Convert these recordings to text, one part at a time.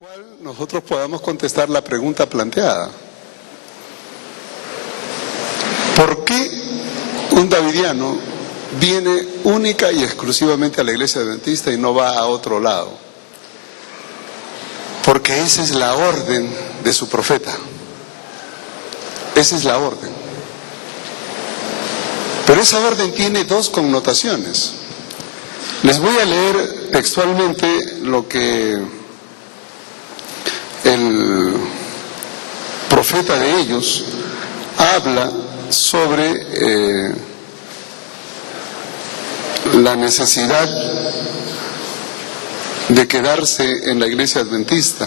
cual nosotros podamos contestar la pregunta planteada. ¿Por qué un davidiano viene única y exclusivamente a la iglesia adventista y no va a otro lado? Porque esa es la orden de su profeta. Esa es la orden. Pero esa orden tiene dos connotaciones. Les voy a leer textualmente lo que el profeta de ellos habla sobre la necesidad de quedarse en la iglesia adventista.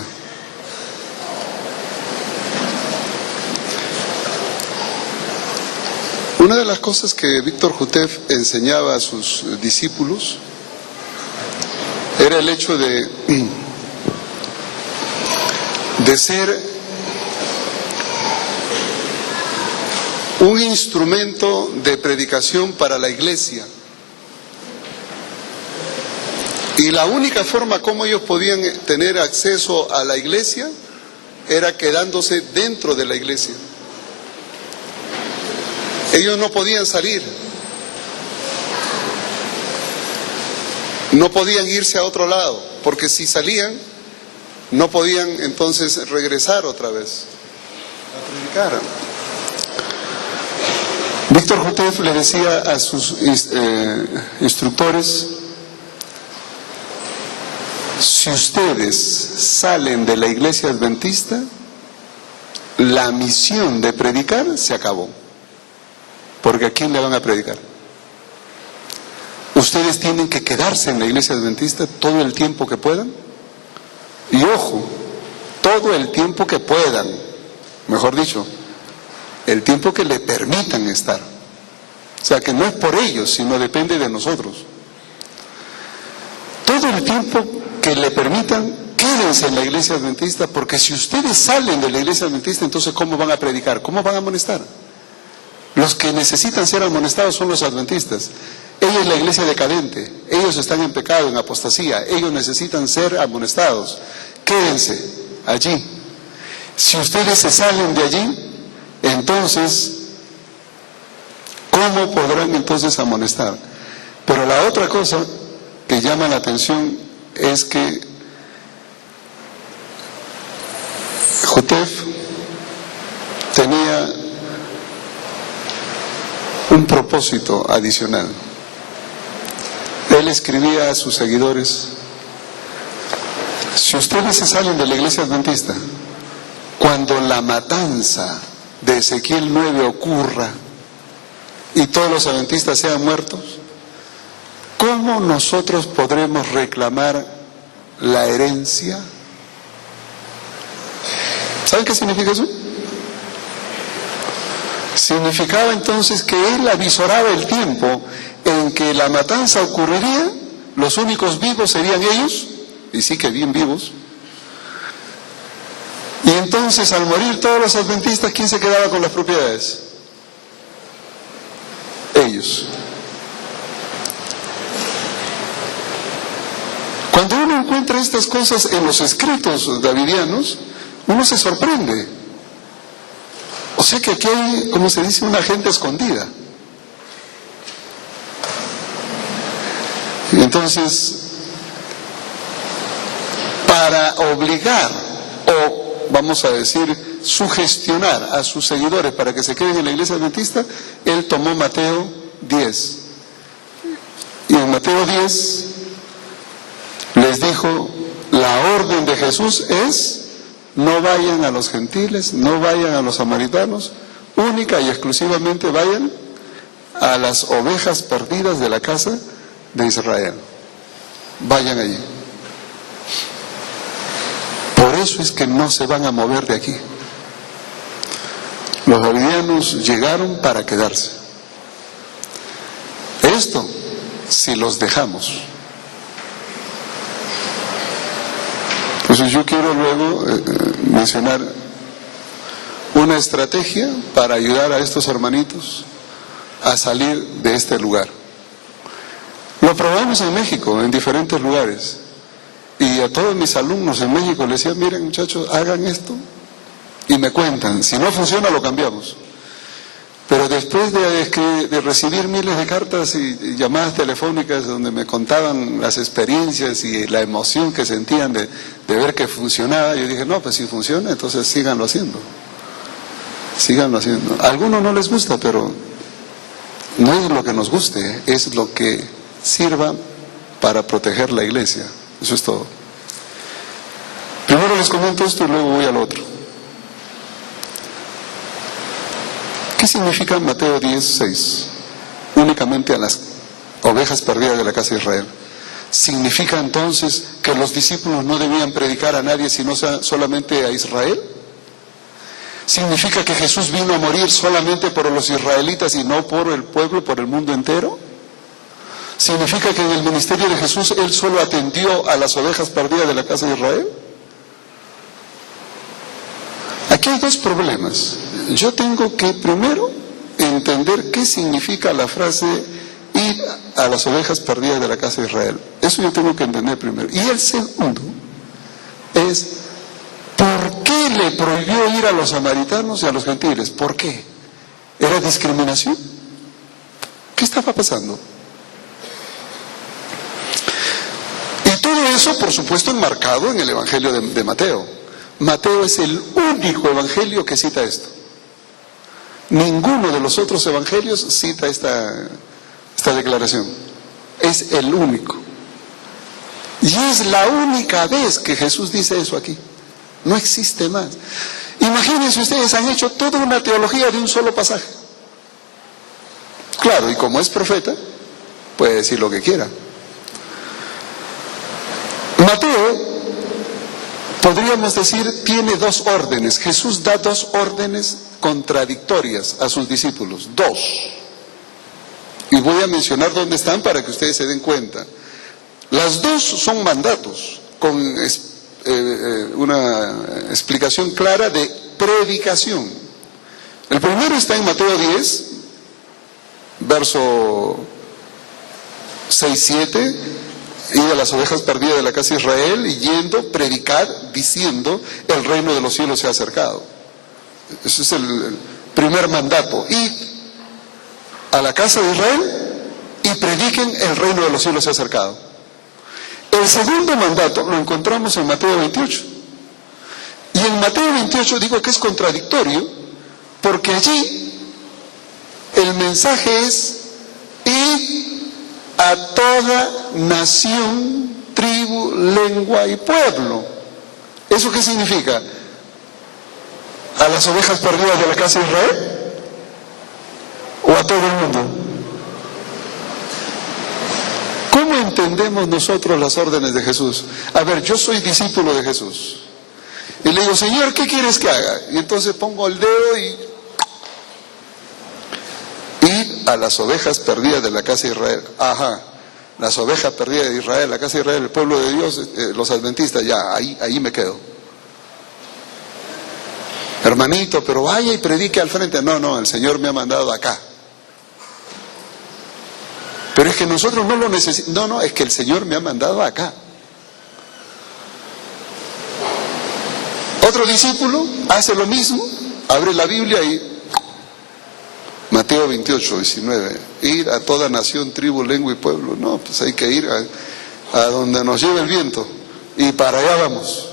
Una de las cosas que Víctor Jutef enseñaba a sus discípulos era el hecho de ser un instrumento de predicación para la iglesia. Y la única forma como ellos podían tener acceso a la iglesia era quedándose dentro de la iglesia. Ellos no podían salir, no podían irse a otro lado, porque si salían, no podían entonces regresar otra vez a predicar. Víctor Jutef le decía a sus instructores: si ustedes salen de la iglesia adventista, la misión de predicar se acabó. Porque ¿a quién le van a predicar? Ustedes tienen que quedarse en la iglesia adventista todo el tiempo que puedan. Y ojo, todo el tiempo que puedan, mejor dicho, el tiempo que le permitan estar. O sea, que no es por ellos, sino depende de nosotros. Todo el tiempo que le permitan, quédense en la iglesia adventista, porque si ustedes salen de la iglesia adventista, entonces ¿cómo van a predicar? ¿Cómo van a amonestar? Los que necesitan ser amonestados son los adventistas. Ella es la iglesia decadente, ellos están en pecado, en apostasía, ellos necesitan ser amonestados. Quédense allí. Si ustedes se salen de allí, entonces, ¿cómo podrán entonces amonestar? Pero la otra cosa que llama la atención es que Jutef tenía un propósito adicional. Él escribía a sus seguidores: si ustedes se salen de la iglesia adventista, cuando la matanza de Ezequiel 9 ocurra y todos los adventistas sean muertos, ¿cómo nosotros podremos reclamar la herencia? ¿Saben qué significa eso? Significaba entonces que él avisoraba el tiempo en que la matanza ocurriría, los únicos vivos serían ellos, y sí que bien vivos, y entonces al morir todos los adventistas, ¿quién se quedaba con las propiedades? Ellos. Cuando uno encuentra estas cosas en los escritos davidianos, uno se sorprende. O sea que aquí hay, como se dice, una agenda escondida. Entonces, para obligar, o vamos a decir, sugestionar a sus seguidores para que se queden en la iglesia adventista, él tomó Mateo 10. Y en Mateo 10 les dijo: la orden de Jesús es: no vayan a los gentiles, no vayan a los samaritanos, única y exclusivamente vayan a las ovejas perdidas de la casa de Israel. Vayan allí. Por eso es que no se van a mover de aquí. Los davidianos llegaron para quedarse. Esto, si los dejamos. Entonces yo quiero luego mencionar una estrategia para ayudar a estos hermanitos a salir de este lugar. Lo probamos en México, en diferentes lugares. Y a todos mis alumnos en México les decía, miren muchachos, hagan esto y me cuentan, si no funciona lo cambiamos. Pero después de recibir miles de cartas y llamadas telefónicas donde me contaban las experiencias y la emoción que sentían de ver que funcionaba, yo dije, no, pues si funciona, entonces síganlo haciendo. Síganlo haciendo. A algunos no les gusta, pero no es lo que nos guste, es lo que sirva para proteger la iglesia. Eso es todo. Primero les comento esto y luego voy al otro. ¿Qué significa Mateo 10:6? Únicamente a las ovejas perdidas de la casa de Israel. ¿Significa entonces que los discípulos no debían predicar a nadie sino solamente a Israel? ¿Significa que Jesús vino a morir solamente por los israelitas y no por el pueblo, por el mundo entero? ¿Significa que en el ministerio de Jesús Él solo atendió a las ovejas perdidas de la casa de Israel? Aquí hay dos problemas. Yo tengo que primero entender qué significa la frase ir a las ovejas perdidas de la casa de Israel. Eso yo tengo que entender primero. Y el segundo es, ¿por qué le prohibió ir a los samaritanos y a los gentiles? ¿Por qué? ¿Era discriminación? ¿Qué estaba pasando? Y todo eso, por supuesto, enmarcado en el Evangelio de Mateo. Mateo es el único evangelio que cita esto. Ninguno de los otros evangelios cita esta declaración. Es el único. Y es la única vez que Jesús dice eso aquí. No existe más. Imagínense ustedes, han hecho toda una teología de un solo pasaje. Claro, y como es profeta, puede decir lo que quiera. Mateo, podríamos decir, tiene dos órdenes. Jesús da dos órdenes contradictorias a sus discípulos. Dos. Y voy a mencionar dónde están para que ustedes se den cuenta. Las dos son mandatos con una explicación clara de predicación. El primero está en Mateo 10, verso 6-7. Ir a las ovejas perdidas de la casa de Israel y yendo, predicar, diciendo, el reino de los cielos se ha acercado. Ese es el primer mandato. Ir a la casa de Israel y prediquen, el reino de los cielos se ha acercado. El segundo mandato lo encontramos en Mateo 28. Y en Mateo 28 digo que es contradictorio, porque allí el mensaje es ir a toda nación, tribu, lengua y pueblo. ¿Eso qué significa? ¿A las ovejas perdidas de la casa de Israel? ¿O a todo el mundo? ¿Cómo entendemos nosotros las órdenes de Jesús? A ver, yo soy discípulo de Jesús. Y le digo, Señor, ¿qué quieres que haga? Y entonces pongo el dedo y... ir a las ovejas perdidas de la casa de Israel. Ajá, las ovejas perdidas de Israel, la casa de Israel, el pueblo de Dios, los adventistas, ya, ahí me quedo. Hermanito, pero vaya y predique al frente. No, el Señor me ha mandado acá. Pero es que nosotros no lo necesitamos. No, es que el Señor me ha mandado acá. Otro discípulo hace lo mismo, abre la Biblia y Mateo 28, 19, ir a toda nación, tribu, lengua y pueblo. No, pues hay que ir a donde nos lleve el viento y para allá vamos.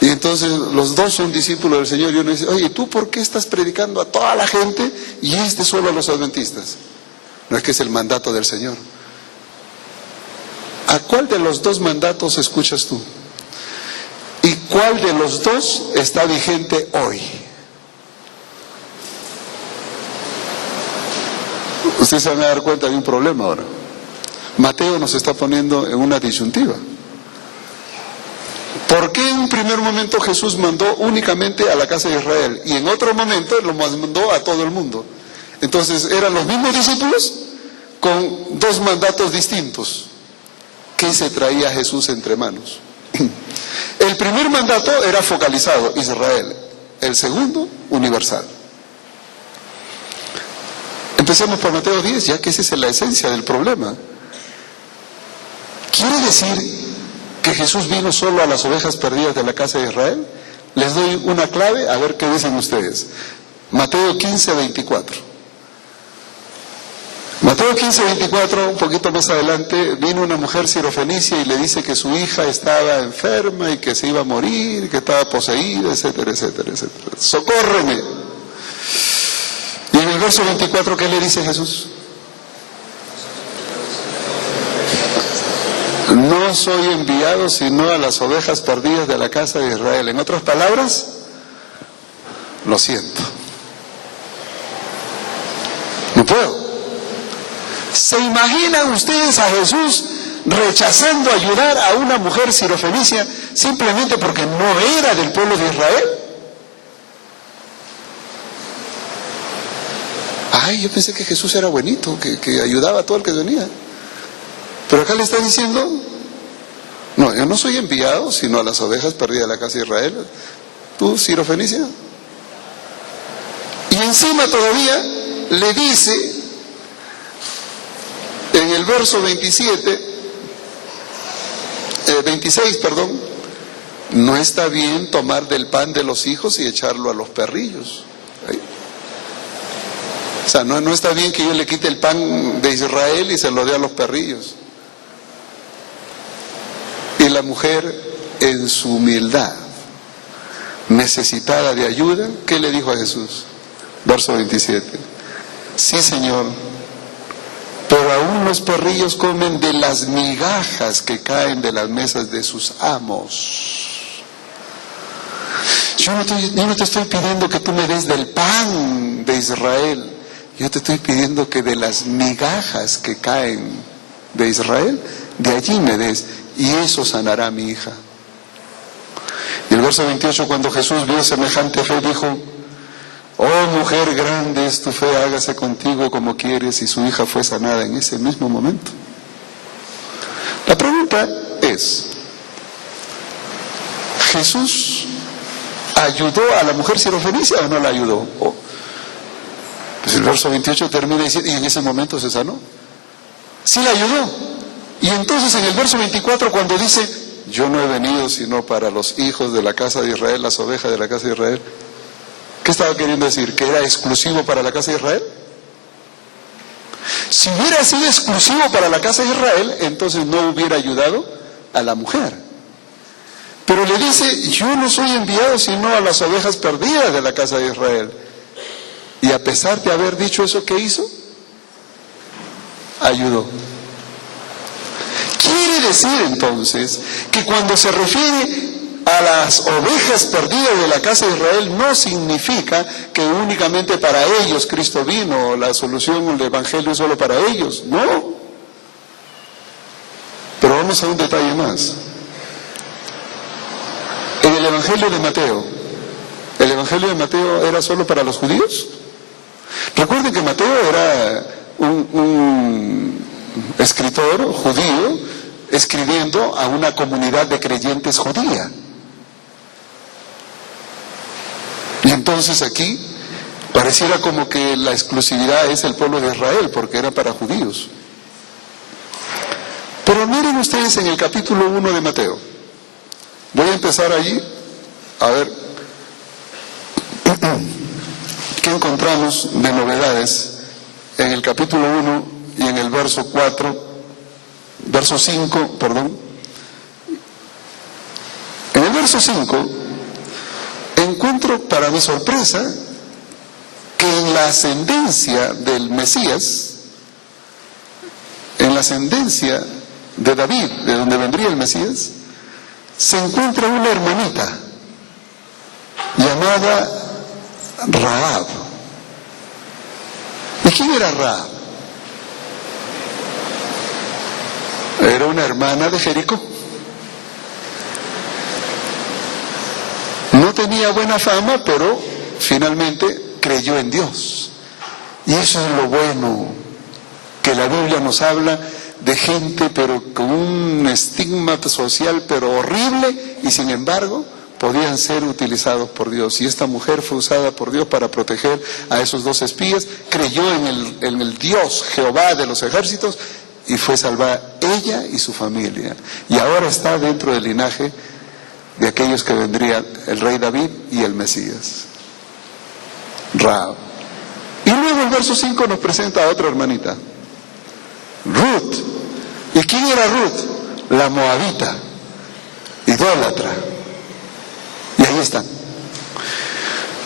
Y entonces los dos son discípulos del Señor y uno dice, oye, ¿tú por qué estás predicando a toda la gente y solo a los adventistas? No, es que es el mandato del Señor. ¿A cuál de los dos mandatos escuchas tú? ¿Y cuál de los dos está vigente hoy? Ustedes se van a dar cuenta de un problema ahora. Mateo nos está poniendo en una disyuntiva. ¿Por qué en un primer momento Jesús mandó únicamente a la casa de Israel y en otro momento lo mandó a todo el mundo? Entonces, ¿eran los mismos discípulos con dos mandatos distintos? ¿Qué se traía Jesús entre manos? El primer mandato era focalizado, Israel. El segundo, universal. Empecemos por Mateo 10, ya que esa es la esencia del problema. ¿Quiere decir que Jesús vino solo a las ovejas perdidas de la casa de Israel? Les doy una clave, a ver qué dicen ustedes. Mateo 15, 24. Mateo 15, 24, un poquito más adelante, vino una mujer sirofenicia y le dice que su hija estaba enferma y que se iba a morir, que estaba poseída, etcétera, etcétera, etcétera. ¡Socórreme! Y en el verso 24, ¿qué le dice Jesús? No soy enviado sino a las ovejas perdidas de la casa de Israel. En otras palabras, lo siento. No puedo. ¿Se imaginan ustedes a Jesús rechazando ayudar a una mujer sirofenicia simplemente porque no era del pueblo de Israel? Ay, yo pensé que Jesús era buenito, que ayudaba a todo el que venía. Pero acá le está diciendo, no, yo no soy enviado sino a las ovejas perdidas de la casa de Israel. ¿Tú, sirofenicia? Y encima todavía le dice, en el verso 26, no está bien tomar del pan de los hijos y echarlo a los perrillos. ¿Sí? O sea, no está bien que yo le quite el pan de Israel y se lo dé a los perrillos. Y la mujer, en su humildad, necesitada de ayuda, ¿qué le dijo a Jesús? Verso 27. Sí, Señor, pero aún los perrillos comen de las migajas que caen de las mesas de sus amos. Yo no te estoy pidiendo que tú me des del pan de Israel. Yo te estoy pidiendo que de las migajas que caen de Israel, de allí me des, y eso sanará a mi hija. Y el verso 28, cuando Jesús vio semejante fe, dijo, oh mujer, grande es tu fe, hágase contigo como quieres, y su hija fue sanada en ese mismo momento. La pregunta es, ¿Jesús ayudó a la mujer sirofenicia o no la ayudó? Pues el verso 28 termina diciendo, y en ese momento se sanó. Sí la ayudó. Y entonces en el verso 24, cuando dice, yo no he venido sino para los hijos de la casa de Israel, las ovejas de la casa de Israel, ¿qué estaba queriendo decir? ¿Que era exclusivo para la casa de Israel? Si hubiera sido exclusivo para la casa de Israel, entonces no hubiera ayudado a la mujer. Pero le dice, yo no soy enviado sino a las ovejas perdidas de la casa de Israel. Y a pesar de haber dicho eso, ¿qué hizo? Ayudó. Quiere decir entonces que cuando se refiere a las ovejas perdidas de la casa de Israel, no significa que únicamente para ellos Cristo vino, la solución, el evangelio es solo para ellos, no. Pero vamos a un detalle más. En el evangelio de Mateo, ¿el evangelio de Mateo era solo para los judíos? Recuerden que Mateo era un escritor judío escribiendo a una comunidad de creyentes judía. Y entonces aquí pareciera como que la exclusividad es el pueblo de Israel, porque era para judíos. Pero miren ustedes en el capítulo 1 de Mateo. Voy a empezar allí, a ver qué encontramos de novedades en el capítulo 1 y en el verso 5, perdón. En el verso 5 encuentro, para mi sorpresa, que en la ascendencia del Mesías, en la ascendencia de David, de donde vendría el Mesías, se encuentra una hermanita llamada Rahab. ¿Y quién era Rahab? Era una hermana de Jericó. No tenía buena fama, pero finalmente creyó en Dios. Y eso es lo bueno, que la Biblia nos habla de gente pero con un estigma social pero horrible, y sin embargo podían ser utilizados por Dios. Y esta mujer fue usada por Dios para proteger a esos dos espías, creyó en el Dios Jehová de los ejércitos, y fue salvada ella y su familia. Y ahora está dentro del linaje de aquellos que vendrían, el rey David y el Mesías. Rahab. Y luego el verso 5 nos presenta a otra hermanita, Ruth. ¿Y quién era Ruth? La moabita, idólatra. Y ahí están.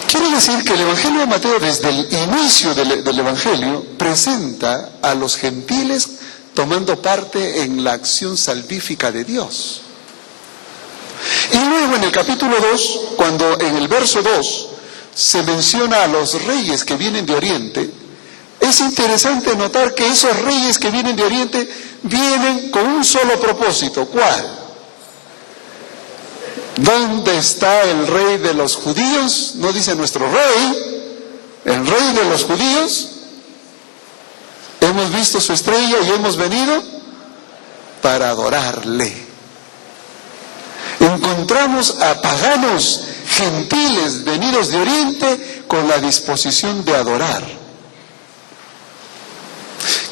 Quiere decir que el Evangelio de Mateo, desde el inicio del Evangelio, presenta a los gentiles tomando parte en la acción salvífica de Dios. Y luego en el capítulo 2, cuando en el verso 2 se menciona a los reyes que vienen de Oriente, es interesante notar que esos reyes que vienen de Oriente vienen con un solo propósito. ¿Cuál? ¿Dónde está el rey de los judíos? No dice nuestro rey, el rey de los judíos. Hemos visto su estrella y hemos venido para adorarle. Encontramos a paganos gentiles venidos de Oriente con la disposición de adorar.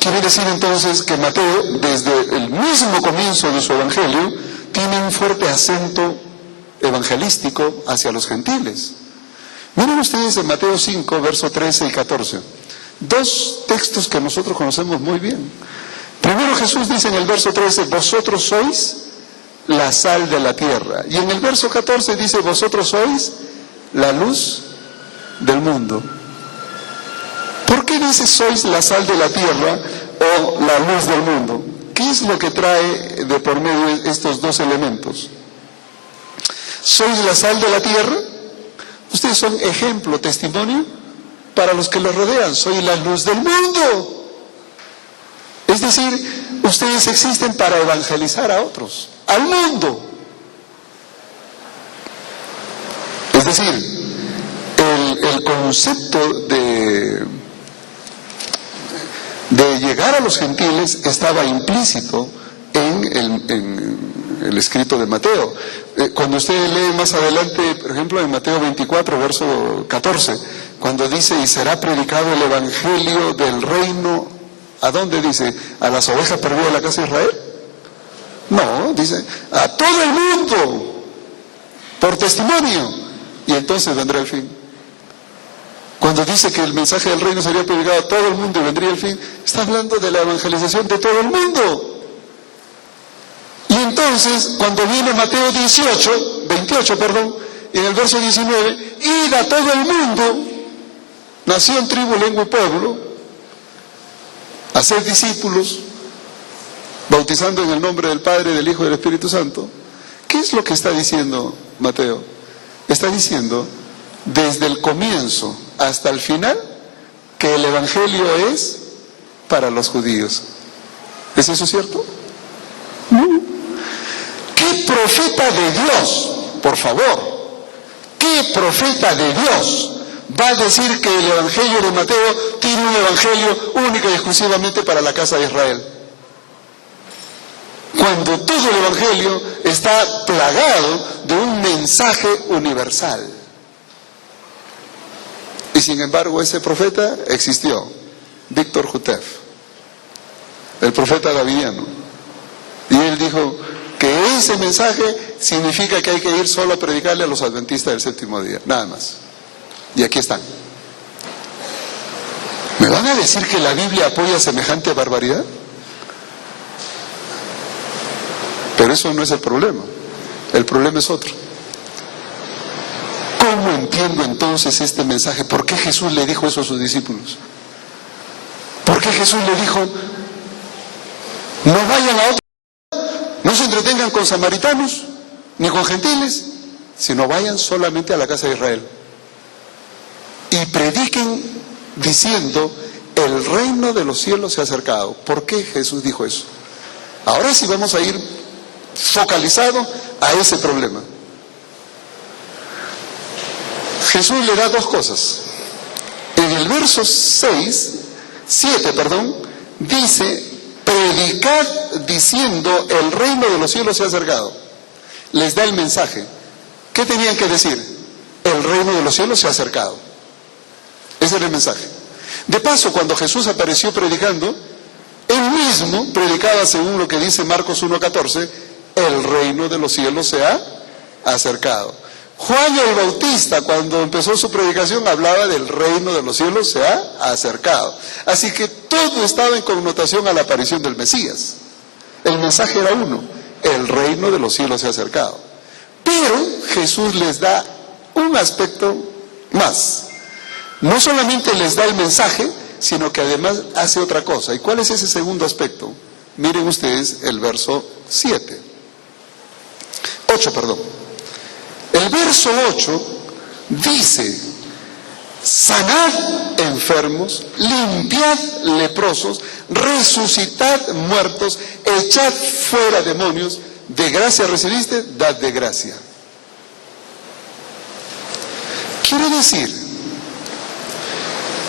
Quiere decir entonces que Mateo, desde el mismo comienzo de su evangelio, tiene un fuerte acento evangelístico hacia los gentiles. Miren ustedes en Mateo 5, versos 13 y 14. Dos textos que nosotros conocemos muy bien. Primero Jesús dice en el verso 13, vosotros sois la sal de la tierra. Y en el verso 14 dice, vosotros sois la luz del mundo. ¿Por qué dice sois la sal de la tierra o la luz del mundo? ¿Qué es lo que trae de por medio estos dos elementos? ¿Sois la sal de la tierra? Ustedes son ejemplo, testimonio para los que los rodean. Soy la luz del mundo. Es decir, ustedes existen para evangelizar a otros, al mundo. Es decir, el concepto de llegar a los gentiles estaba implícito en el escrito de Mateo. Cuando usted lee más adelante, por ejemplo, en Mateo 24, verso 14, cuando dice, y será predicado el evangelio del reino, ¿a dónde dice? ¿A las ovejas perdidas de la casa de Israel? No, dice, a todo el mundo, por testimonio, y entonces vendrá el fin. Cuando dice que el mensaje del reino sería predicado a todo el mundo y vendría el fin, está hablando de la evangelización de todo el mundo. Y entonces, cuando viene Mateo 28, en el verso 19, id a todo el mundo, nación, tribu, lengua y pueblo, a ser discípulos, bautizando en el nombre del Padre, del Hijo y del Espíritu Santo. ¿Qué es lo que está diciendo Mateo? Está diciendo, desde el comienzo hasta el final, que el Evangelio es para los judíos. ¿Es eso cierto? No. ¿Qué profeta de Dios, por favor, qué profeta de Dios va a decir que el Evangelio de Mateo tiene un Evangelio único y exclusivamente para la casa de Israel? Cuando todo el Evangelio está plagado de un mensaje universal. Y sin embargo ese profeta existió, Víctor Jutef, el profeta davidiano. Y él dijo que ese mensaje significa que hay que ir solo a predicarle a los adventistas del séptimo día, nada más. Y aquí están. ¿Me van a decir que la Biblia apoya semejante barbaridad? Pero eso no es el problema es otro. ¿Cómo entiendo entonces este mensaje? ¿Por qué Jesús le dijo eso a sus discípulos? ¿Por qué Jesús le dijo, no vayan a otro, no se entretengan con samaritanos, ni con gentiles, sino vayan solamente a la casa de Israel? Y prediquen diciendo, el reino de los cielos se ha acercado. ¿Por qué Jesús dijo eso? Ahora sí vamos a ir focalizado a ese problema. Jesús le da dos cosas. En el verso 7, dice, predicad diciendo, el reino de los cielos se ha acercado. Les da el mensaje. ¿Qué tenían que decir? El reino de los cielos se ha acercado. Ese era el mensaje. De paso, cuando Jesús apareció predicando, Él mismo predicaba, según lo que dice Marcos 1:14, el reino de los cielos se ha acercado. Juan el Bautista, cuando empezó su predicación, hablaba del reino de los cielos se ha acercado. Así que todo estaba en connotación a la aparición del Mesías. El mensaje era uno: el reino de los cielos se ha acercado. Pero Jesús les da un aspecto más. No solamente les da el mensaje, sino que además hace otra cosa. ¿Y cuál es ese segundo aspecto? Miren ustedes el verso 8, perdón. El verso 8 dice: sanad enfermos, limpiad leprosos, resucitad muertos, echad fuera demonios, de gracia recibiste, dad de gracia. Quiere decir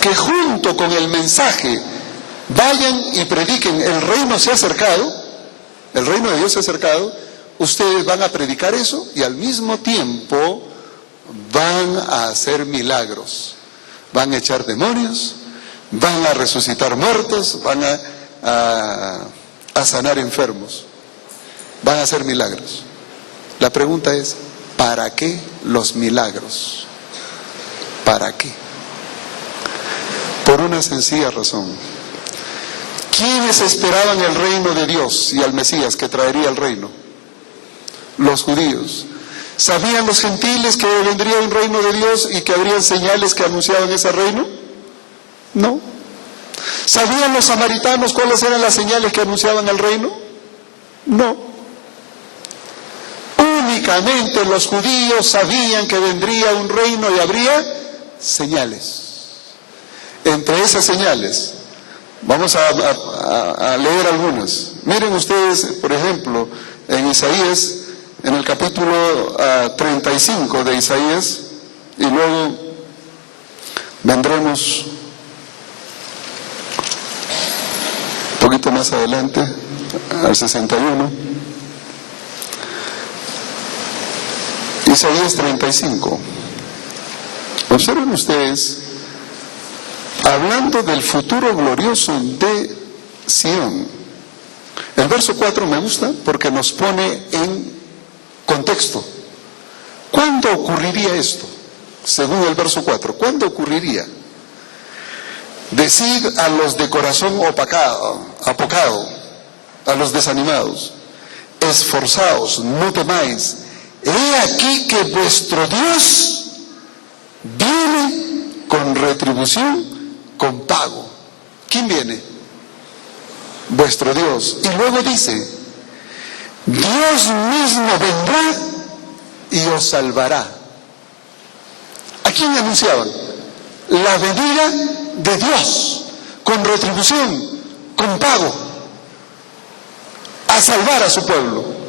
que junto con el mensaje, vayan y prediquen, el reino se ha acercado, el reino de Dios se ha acercado, ustedes van a predicar eso y al mismo tiempo van a hacer milagros, van a echar demonios, van a resucitar muertos, van a sanar enfermos, van a hacer milagros. La pregunta es, ¿para qué los milagros? ¿Para qué? Por una sencilla razón. ¿Quiénes esperaban el reino de Dios y al Mesías que traería el reino? Los judíos. ¿Sabían los gentiles que vendría un reino de Dios y que habrían señales que anunciaban ese reino? No. ¿Sabían los samaritanos cuáles eran las señales que anunciaban el reino? No. Únicamente los judíos sabían que vendría un reino y habría señales. Entre esas señales, vamos a leer algunas. Miren ustedes, por ejemplo, en Isaías, en el capítulo 35 de Isaías, y luego vendremos un poquito más adelante, al 61. Isaías 35. Observen ustedes, hablando del futuro glorioso de Sión. El verso 4 me gusta porque nos pone en contexto. ¿Cuándo ocurriría esto? Según el verso 4, ¿cuándo ocurriría? Decid a los de corazón apocado, a los desanimados: esforzaos, no temáis. He aquí que vuestro Dios viene con retribución, con pago. ¿Quién viene? Vuestro Dios. Y luego dice: Dios mismo vendrá y os salvará. ¿A quién anunciaban? La venida de Dios, con retribución, con pago, a salvar a su pueblo.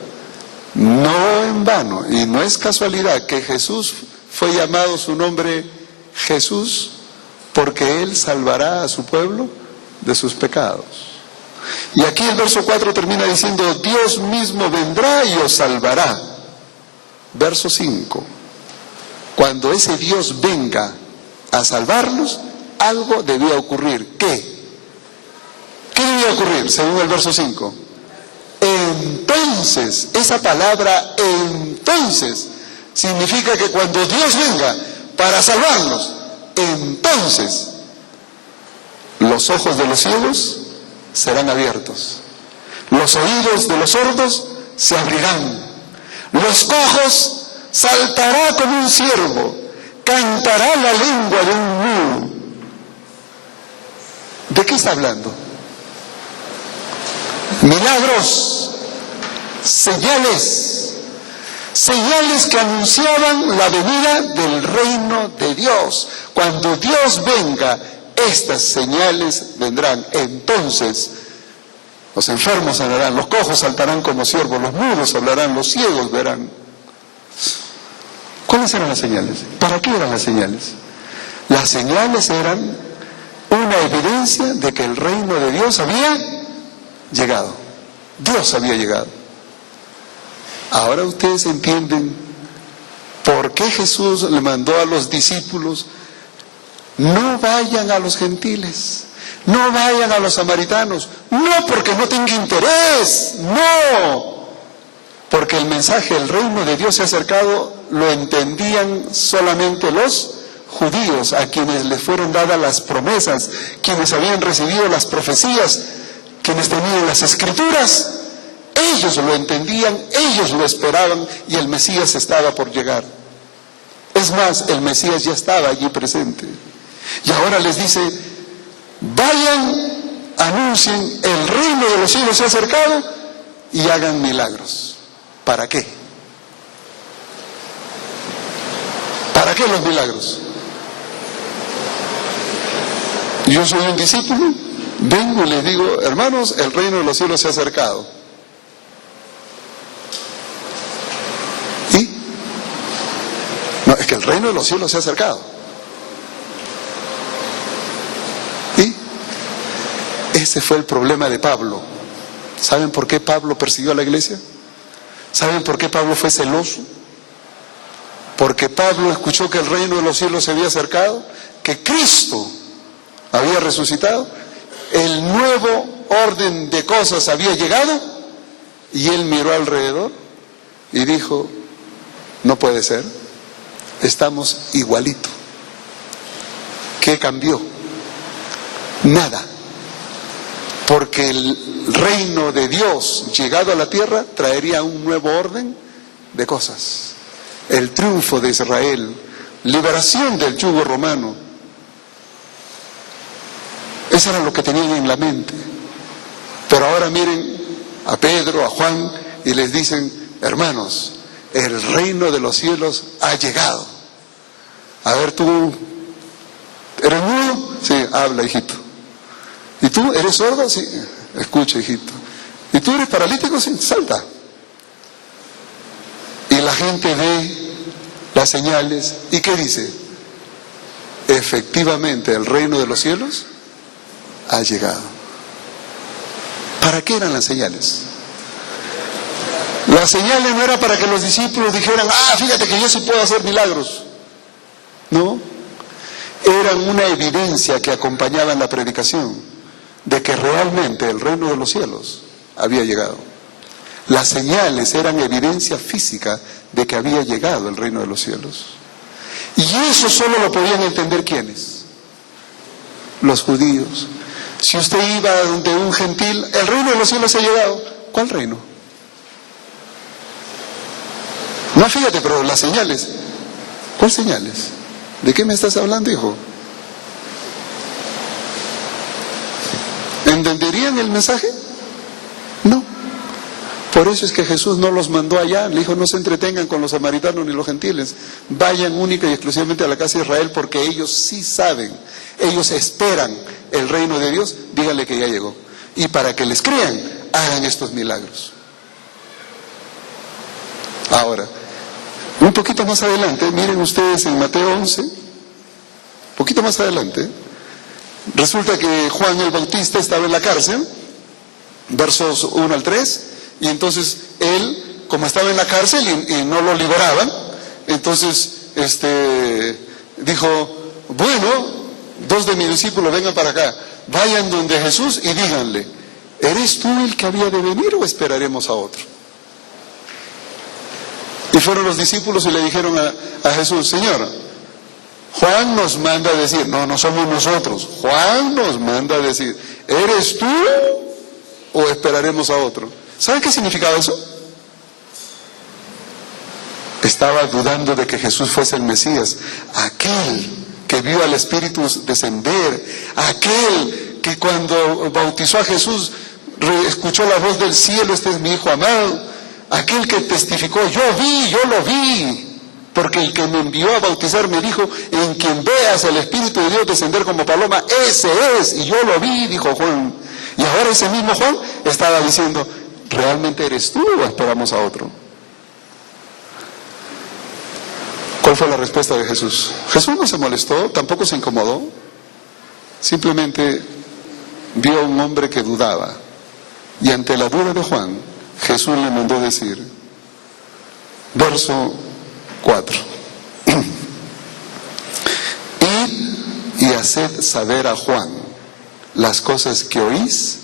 No en vano, y no es casualidad que Jesús fue llamado su nombre Jesús, porque Él salvará a su pueblo de sus pecados. Y aquí el verso 4 termina diciendo: Dios mismo vendrá y os salvará. Verso 5. Cuando ese Dios venga a salvarnos, algo debía ocurrir. ¿Qué? ¿Qué debía ocurrir según el verso 5? Entonces, esa palabra entonces significa que cuando Dios venga para salvarnos, entonces los ojos de los ciegos serán abiertos, los oídos de los sordos se abrirán, los cojos saltará como un ciervo, cantará la lengua de un mudo. ¿De qué está hablando? Milagros, señales que anunciaban la venida del reino de Dios. Cuando Dios venga, estas señales vendrán. Entonces los enfermos sanarán, los cojos saltarán como ciervos, los mudos hablarán, los ciegos verán. ¿Cuáles eran las señales? ¿Para qué eran las señales? Las señales eran una evidencia de que el reino de Dios había llegado. Dios había llegado. Ahora ustedes entienden por qué Jesús le mandó a los discípulos: no vayan a los gentiles, No vayan a los samaritanos, no porque no tenga interés, no, porque el mensaje del reino de Dios se ha acercado, lo entendían solamente los judíos, a quienes les fueron dadas las promesas, quienes habían recibido las profecías, quienes tenían las escrituras. Ellos lo entendían, ellos lo esperaban y el Mesías estaba por llegar. Es más, el Mesías ya estaba allí presente. Y ahora les dice: vayan, anuncien, el reino de los cielos se ha acercado y hagan milagros. ¿Para qué? ¿Para qué los milagros? Yo soy un discípulo, vengo y les digo: hermanos, el reino de los cielos se ha acercado. ¿Y? No, es que el reino de los cielos se ha acercado. ¿Y? Ese fue el problema de Pablo. ¿Saben por qué Pablo persiguió a la iglesia? ¿Saben por qué Pablo fue celoso? Porque Pablo escuchó que el reino de los cielos se había acercado, que Cristo había resucitado, el nuevo orden de cosas había llegado, y él miró alrededor y dijo: no puede ser, estamos igualito. ¿Qué cambió? Nada. Porque el reino de Dios llegado a la tierra traería un nuevo orden de cosas. El triunfo de Israel, liberación del yugo romano. Eso era lo que tenían en la mente. Pero ahora miren a Pedro, a Juan, y les dicen: hermanos, el reino de los cielos ha llegado. A ver, ¿tú eres mudo? Sí, habla, hijito. ¿Y tú eres sordo? Sí, escucha, hijito. ¿Y tú eres paralítico? Sí, salta. Y la gente ve las señales, ¿y qué dice? Efectivamente, el reino de los cielos ha llegado. ¿Para qué eran las señales? Las señales no era para que los discípulos dijeran: fíjate que yo sí puedo hacer milagros. No, eran una evidencia que acompañaba la predicación de que realmente el reino de los cielos había llegado. Las señales eran evidencia física de que había llegado el reino de los cielos. Y eso solo lo podían entender ¿quiénes? Los judíos. Si usted iba donde un gentil: el reino de los cielos ha llegado. ¿Cuál reino? No, fíjate, pero las señales. ¿Cuáles señales? ¿De qué me estás hablando, hijo? ¿Entenderían el mensaje? No. Por eso es que Jesús no los mandó allá. Le dijo: no se entretengan con los samaritanos ni los gentiles. Vayan única y exclusivamente a la casa de Israel, porque ellos sí saben. Ellos esperan el reino de Dios. Díganle que ya llegó. Y para que les crean, hagan estos milagros. Ahora, un poquito más adelante, miren ustedes en Mateo 11, un poquito más adelante, resulta que Juan el Bautista estaba en la cárcel, versos 1 al 3, y entonces él, como estaba en la cárcel y no lo liberaban, entonces dijo: bueno, 2 de mis discípulos vengan para acá, vayan donde Jesús y díganle: ¿eres tú el que había de venir o esperaremos a otro? Y fueron los discípulos y le dijeron a Jesús: Señor, Juan nos manda a decir. No, no somos nosotros. Juan nos manda a decir: ¿eres tú o esperaremos a otro? ¿Saben qué significaba eso? Estaba dudando de que Jesús fuese el Mesías, aquel que vio al Espíritu descender, aquel que cuando bautizó a Jesús escuchó la voz del cielo: este es mi Hijo amado. Aquel que testificó: yo lo vi, porque el que me envió a bautizar me dijo: en quien veas el Espíritu de Dios descender como paloma, ese es, y yo lo vi, dijo Juan. Y ahora ese mismo Juan estaba diciendo: ¿realmente eres tú o esperamos a otro? ¿Cuál fue la respuesta de Jesús? Jesús no se molestó, tampoco se incomodó, simplemente vio a un hombre que dudaba, y ante la duda de Juan, Jesús le mandó decir, verso 4, id y haced saber a Juan las cosas que oís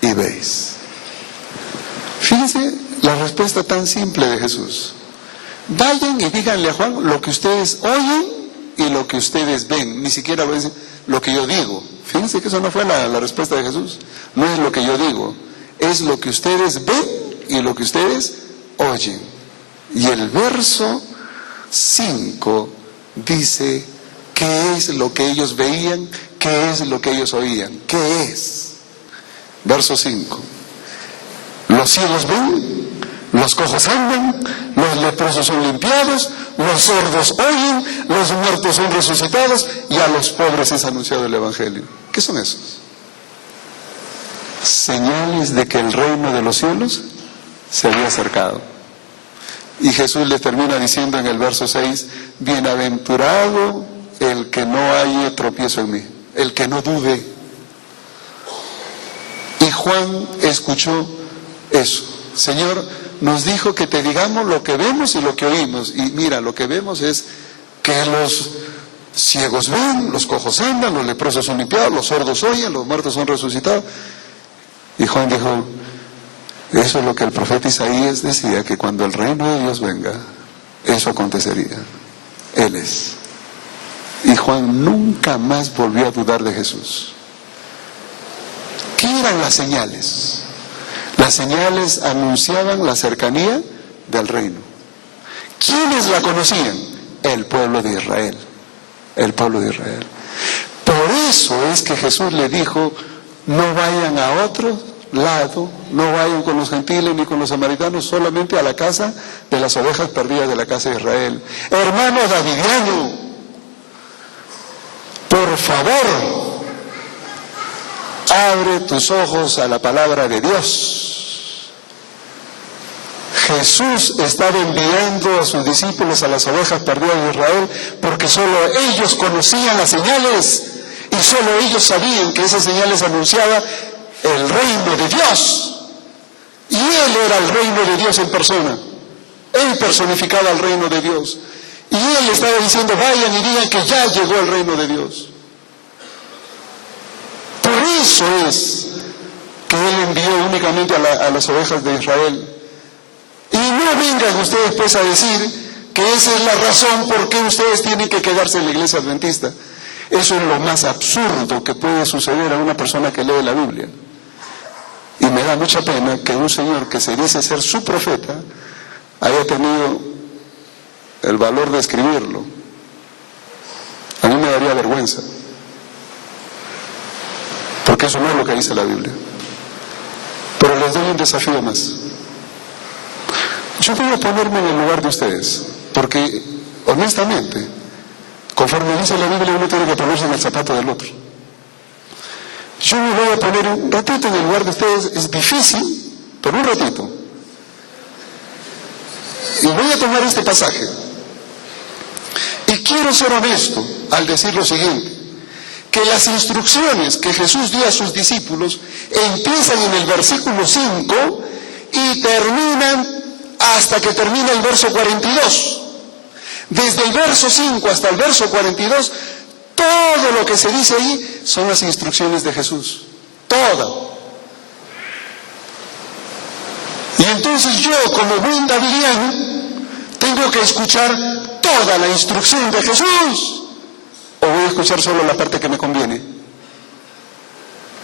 y veis. Fíjense la respuesta tan simple de Jesús. Vayan y díganle a Juan lo que ustedes oyen y lo que ustedes ven. Ni siquiera lo que yo digo. Fíjense que eso no fue la respuesta de Jesús. No es lo que yo digo, es lo que ustedes ven y lo que ustedes oyen. Y el verso 5 dice qué es lo que ellos veían, qué es lo que ellos oían. ¿Qué es? Verso 5. Los ciegos ven, los cojos andan, los leprosos son limpiados, los sordos oyen, los muertos son resucitados y a los pobres es anunciado el Evangelio. ¿Qué son esos? Señales de que el reino de los cielos se había acercado. Y Jesús les termina diciendo en el verso 6, bienaventurado el que no haya tropiezo en mí, el que no dude. Y Juan escuchó eso. Señor, nos dijo que te digamos lo que vemos y lo que oímos. Y mira, lo que vemos es que los ciegos ven, los cojos andan, los leprosos son limpiados, los sordos oyen, los muertos son resucitados. Y Juan dijo, eso es lo que el profeta Isaías decía, que cuando el reino de Dios venga, eso acontecería. Él es. Y Juan nunca más volvió a dudar de Jesús. ¿Qué eran las señales? Las señales anunciaban la cercanía del reino. ¿Quiénes la conocían? El pueblo de Israel. El pueblo de Israel. Por eso es que Jesús le dijo, no vayan a otro lado, no vayan con los gentiles ni con los samaritanos, solamente a la casa de las ovejas perdidas de la casa de Israel. Hermano davidiano, por favor, abre tus ojos a la palabra de Dios. Jesús estaba enviando a sus discípulos a las ovejas perdidas de Israel porque solo ellos conocían las señales y solo ellos sabían que esas señales anunciaban el reino de Dios. Y Él era el reino de Dios en persona. Él personificaba el reino de Dios. Y Él estaba diciendo, vayan y digan que ya llegó el reino de Dios. Por eso es que Él envió únicamente a las ovejas de Israel. Y no vengan ustedes pues a decir que esa es la razón por qué ustedes tienen que quedarse en la iglesia adventista. Eso es lo más absurdo que puede suceder a una persona que lee la Biblia. Y me da mucha pena que un señor que se dice ser su profeta haya tenido el valor de escribirlo. A mí me daría vergüenza. Porque eso no es lo que dice la Biblia. Pero les doy un desafío más. Yo voy a ponerme en el lugar de ustedes, porque honestamente, conforme dice la Biblia, uno tiene que ponerse en el zapato del otro. Yo me voy a poner un ratito en el lugar de ustedes, es difícil, pero un ratito. Y voy a tomar este pasaje. Y quiero ser honesto al decir lo siguiente, que las instrucciones que Jesús dio a sus discípulos empiezan en el versículo 5 y terminan hasta que termina el verso 42. Desde el verso 5 hasta el verso 42, todo lo que se dice ahí son las instrucciones de Jesús. Todo. Y entonces yo, como buen davidiano, tengo que escuchar toda la instrucción de Jesús. ¿O voy a escuchar solo la parte que me conviene?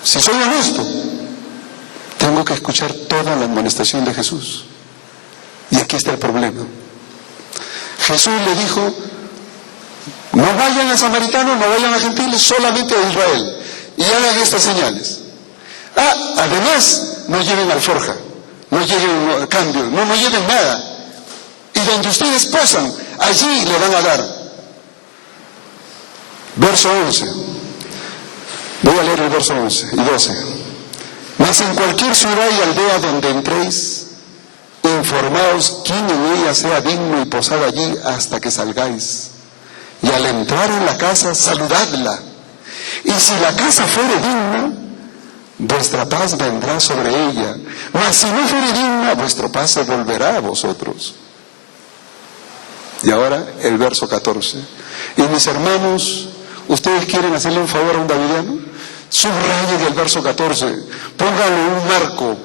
Si soy honesto, tengo que escuchar toda la amonestación de Jesús. Y aquí está el problema. Jesús le dijo, no vayan a samaritanos, no vayan a gentiles, solamente a Israel. Y hagan estas señales. Además, no lleven alforja, no lleven cambio, no lleven nada. Y donde ustedes posan, allí le van a dar. Verso 11. Voy a leer el verso 11 y 12. Mas en cualquier ciudad y aldea donde entréis, informaos quién en ella sea digno y posad allí hasta que salgáis. Y al entrar en la casa, saludadla. Y si la casa fuere digna, vuestra paz vendrá sobre ella. Mas si no fuere digna, vuestra paz se volverá a vosotros. Y ahora el verso 14. Y mis hermanos, ¿ustedes quieren hacerle un favor a un davidiano? Subrayen el verso 14, pónganle un marco.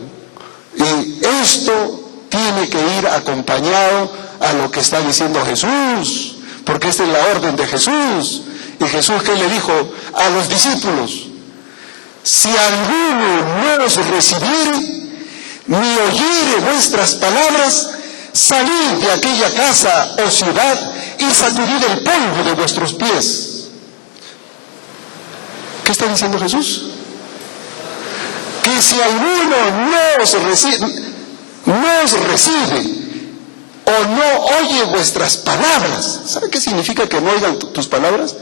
Y esto tiene que ir acompañado a lo que está diciendo Jesús, porque esta es la orden de Jesús. Y Jesús, ¿qué le dijo a los discípulos? Si alguno no os recibiere, ni oyere vuestras palabras, salid de aquella casa o ciudad y sacudid el polvo de vuestros pies. ¿Qué está diciendo Jesús? Que si alguno no os recibe o no oye vuestras palabras, ¿sabe qué significa que no oigan tus palabras?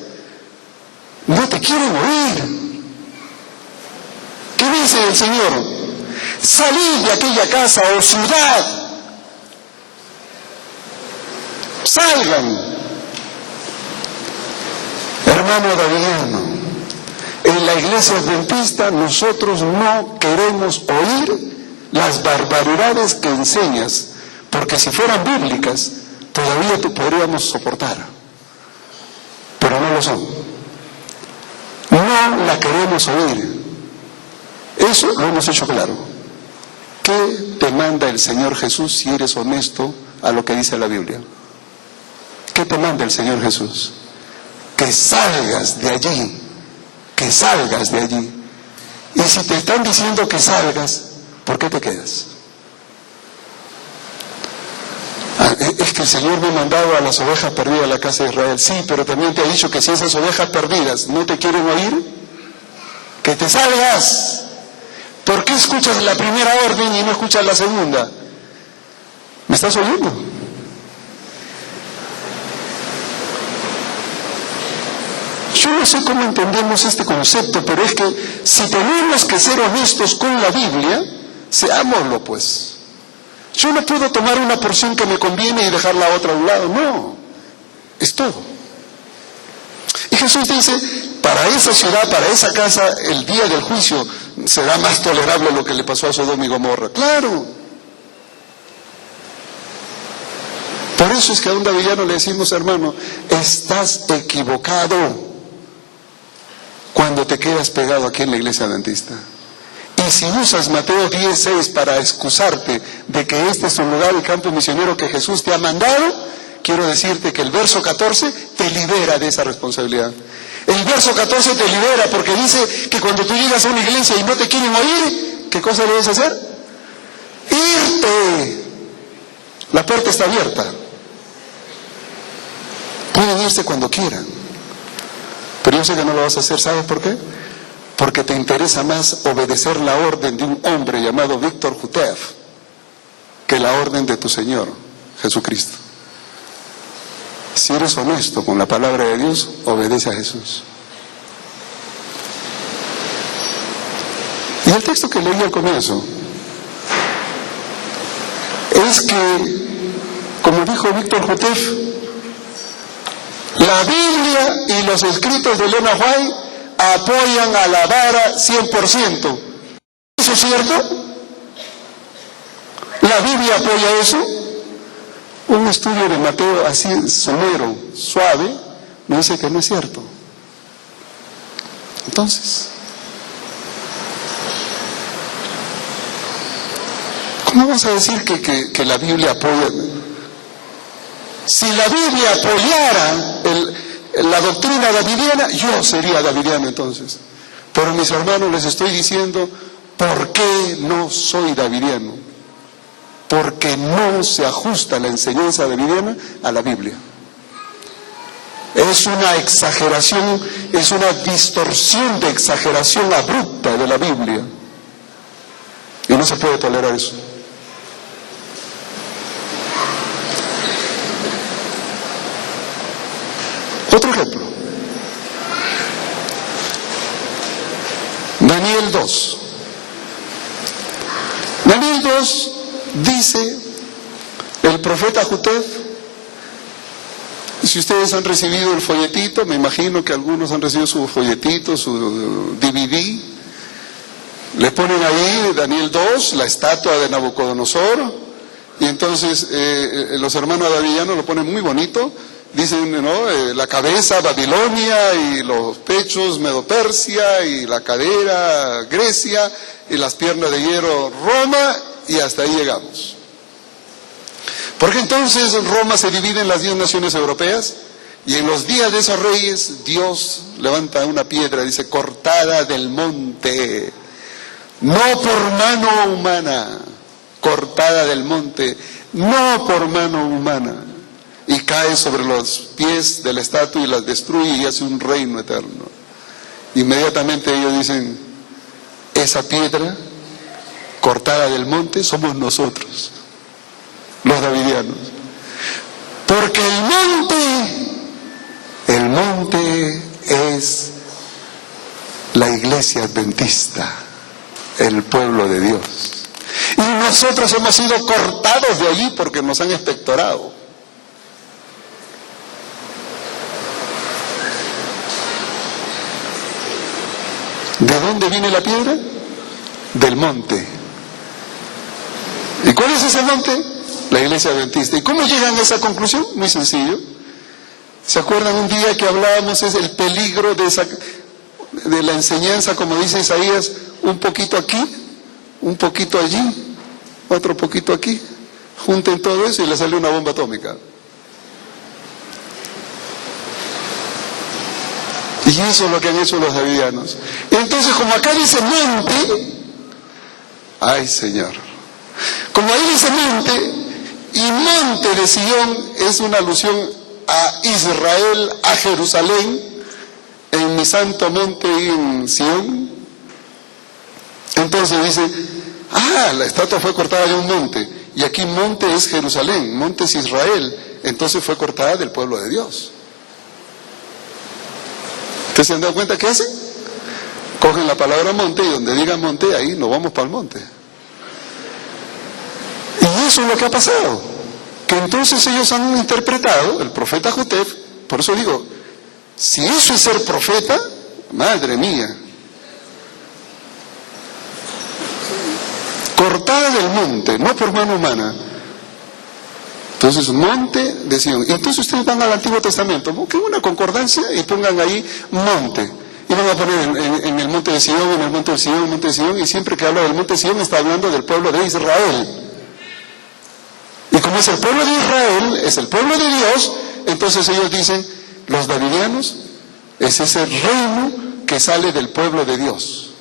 No te quieren oír. ¿Qué dice el Señor? Salid de aquella casa o ciudad. Salgan. Hermano davidiano, en la iglesia adventista nosotros no queremos oír las barbaridades que enseñas, porque si fueran bíblicas todavía podríamos soportar, pero no lo son. No la queremos oír. Eso lo hemos hecho claro. ¿Qué te manda el Señor Jesús si eres honesto a lo que dice la Biblia? ¿Qué te manda el Señor Jesús? Que salgas de allí, que salgas de allí. Y si te están diciendo que salgas, ¿por qué te quedas? Es que el Señor me ha mandado a las ovejas perdidas a la casa de Israel. Sí, pero también te ha dicho que si esas ovejas perdidas no te quieren oír, que te salgas. ¿Por qué escuchas la primera orden y no escuchas la segunda? ¿Me estás oyendo? Yo no sé cómo entendemos este concepto, pero es que si tenemos que ser honestos con la Biblia, seámoslo pues. Yo no puedo tomar una porción que me conviene y dejar la otra a un lado, no, es todo. Y Jesús dice, para esa ciudad, para esa casa, el día del juicio será más tolerable lo que le pasó a Sodoma y Gomorra. Claro. Por eso es que a un davidiano le decimos, hermano, estás equivocado cuando te quedas pegado aquí en la iglesia adventista. Y si usas Mateo 10:6 para excusarte de que este es un lugar de campo misionero que Jesús te ha mandado, quiero decirte que el verso 14 te libera de esa responsabilidad. El verso 14 te libera porque dice que cuando tú llegas a una iglesia y no te quieren oír, ¿qué cosa debes hacer? Irte. La puerta está abierta. Pueden irse cuando quieran. Pero yo sé que no lo vas a hacer, ¿sabes por qué? Porque te interesa más obedecer la orden de un hombre llamado Víctor Jutev que la orden de tu Señor Jesucristo. Si eres honesto con la palabra de Dios, obedece a Jesús. Y el texto que leí al comienzo es que, como dijo Víctor Jutev, la Biblia y los escritos de Elena White apoyan a la vara 100%. ¿Eso es cierto? ¿La Biblia apoya eso? Un estudio de Mateo así somero, suave, me dice que no es cierto. Entonces, ¿cómo vas a decir que la Biblia apoya? Si la Biblia apoyara la doctrina davidiana, yo sería davidiano entonces. Pero mis hermanos, les estoy diciendo por qué no soy davidiano. Porque no se ajusta la enseñanza davidiana a la Biblia. Es una exageración, es una distorsión de exageración abrupta de la Biblia. Y no se puede tolerar eso. Otro ejemplo. Daniel 2. Daniel 2 dice el profeta Jutev, si ustedes han recibido el folletito, me imagino que algunos han recibido su folletito, su DVD, le ponen ahí Daniel 2, la estatua de Nabucodonosor, y entonces los hermanos davidianos lo ponen muy bonito, dicen, ¿no? La cabeza Babilonia y los pechos Medo-Persia y la cadera Grecia y las piernas de hierro Roma, y hasta ahí llegamos. Porque entonces Roma se divide en las 10 naciones europeas, y en los días de esos reyes Dios levanta una piedra, dice, cortada del monte, no por mano humana, cortada del monte, no por mano humana, y cae sobre los pies de la estatua y las destruye y hace un reino eterno. Inmediatamente ellos dicen, esa piedra cortada del monte somos nosotros, los davidianos, porque el monte es la iglesia adventista, el pueblo de Dios, y nosotros hemos sido cortados de allí porque nos han expectorado. ¿De dónde viene la piedra? Del monte. ¿Y cuál es ese monte? La iglesia adventista. ¿Y cómo llegan a esa conclusión? Muy sencillo. ¿Se acuerdan un día que hablábamos es el peligro de la enseñanza, como dice Isaías, un poquito aquí, un poquito allí, otro poquito aquí? Junten todo eso y le sale una bomba atómica. Y eso es lo que han hecho los davidianos. Entonces, como acá dice monte, ay Señor, como ahí dice monte, y monte de Sion es una alusión a Israel, a Jerusalén, en mi santo monte en Sion. Entonces dice, la estatua fue cortada de un monte, y aquí monte es Jerusalén, monte es Israel, entonces fue cortada del pueblo de Dios. ¿Ustedes se han dado cuenta qué hacen? Cogen la palabra monte, y donde diga monte, ahí nos vamos para el monte. Y eso es lo que ha pasado, que entonces ellos han interpretado, el profeta Jotef, por eso digo, si eso es ser profeta, madre mía, cortada del monte, no por mano humana. Entonces, monte de Sion. Y entonces ustedes van al Antiguo Testamento, busquen una concordancia y pongan ahí monte. Y van a poner en el monte de Sion, en el monte de Sion, en el monte de Sion, y siempre que habla del monte de Sion está hablando del pueblo de Israel. Y como es el pueblo de Israel, es el pueblo de Dios, entonces ellos dicen, los davidianos es ese reino que sale del pueblo de Dios.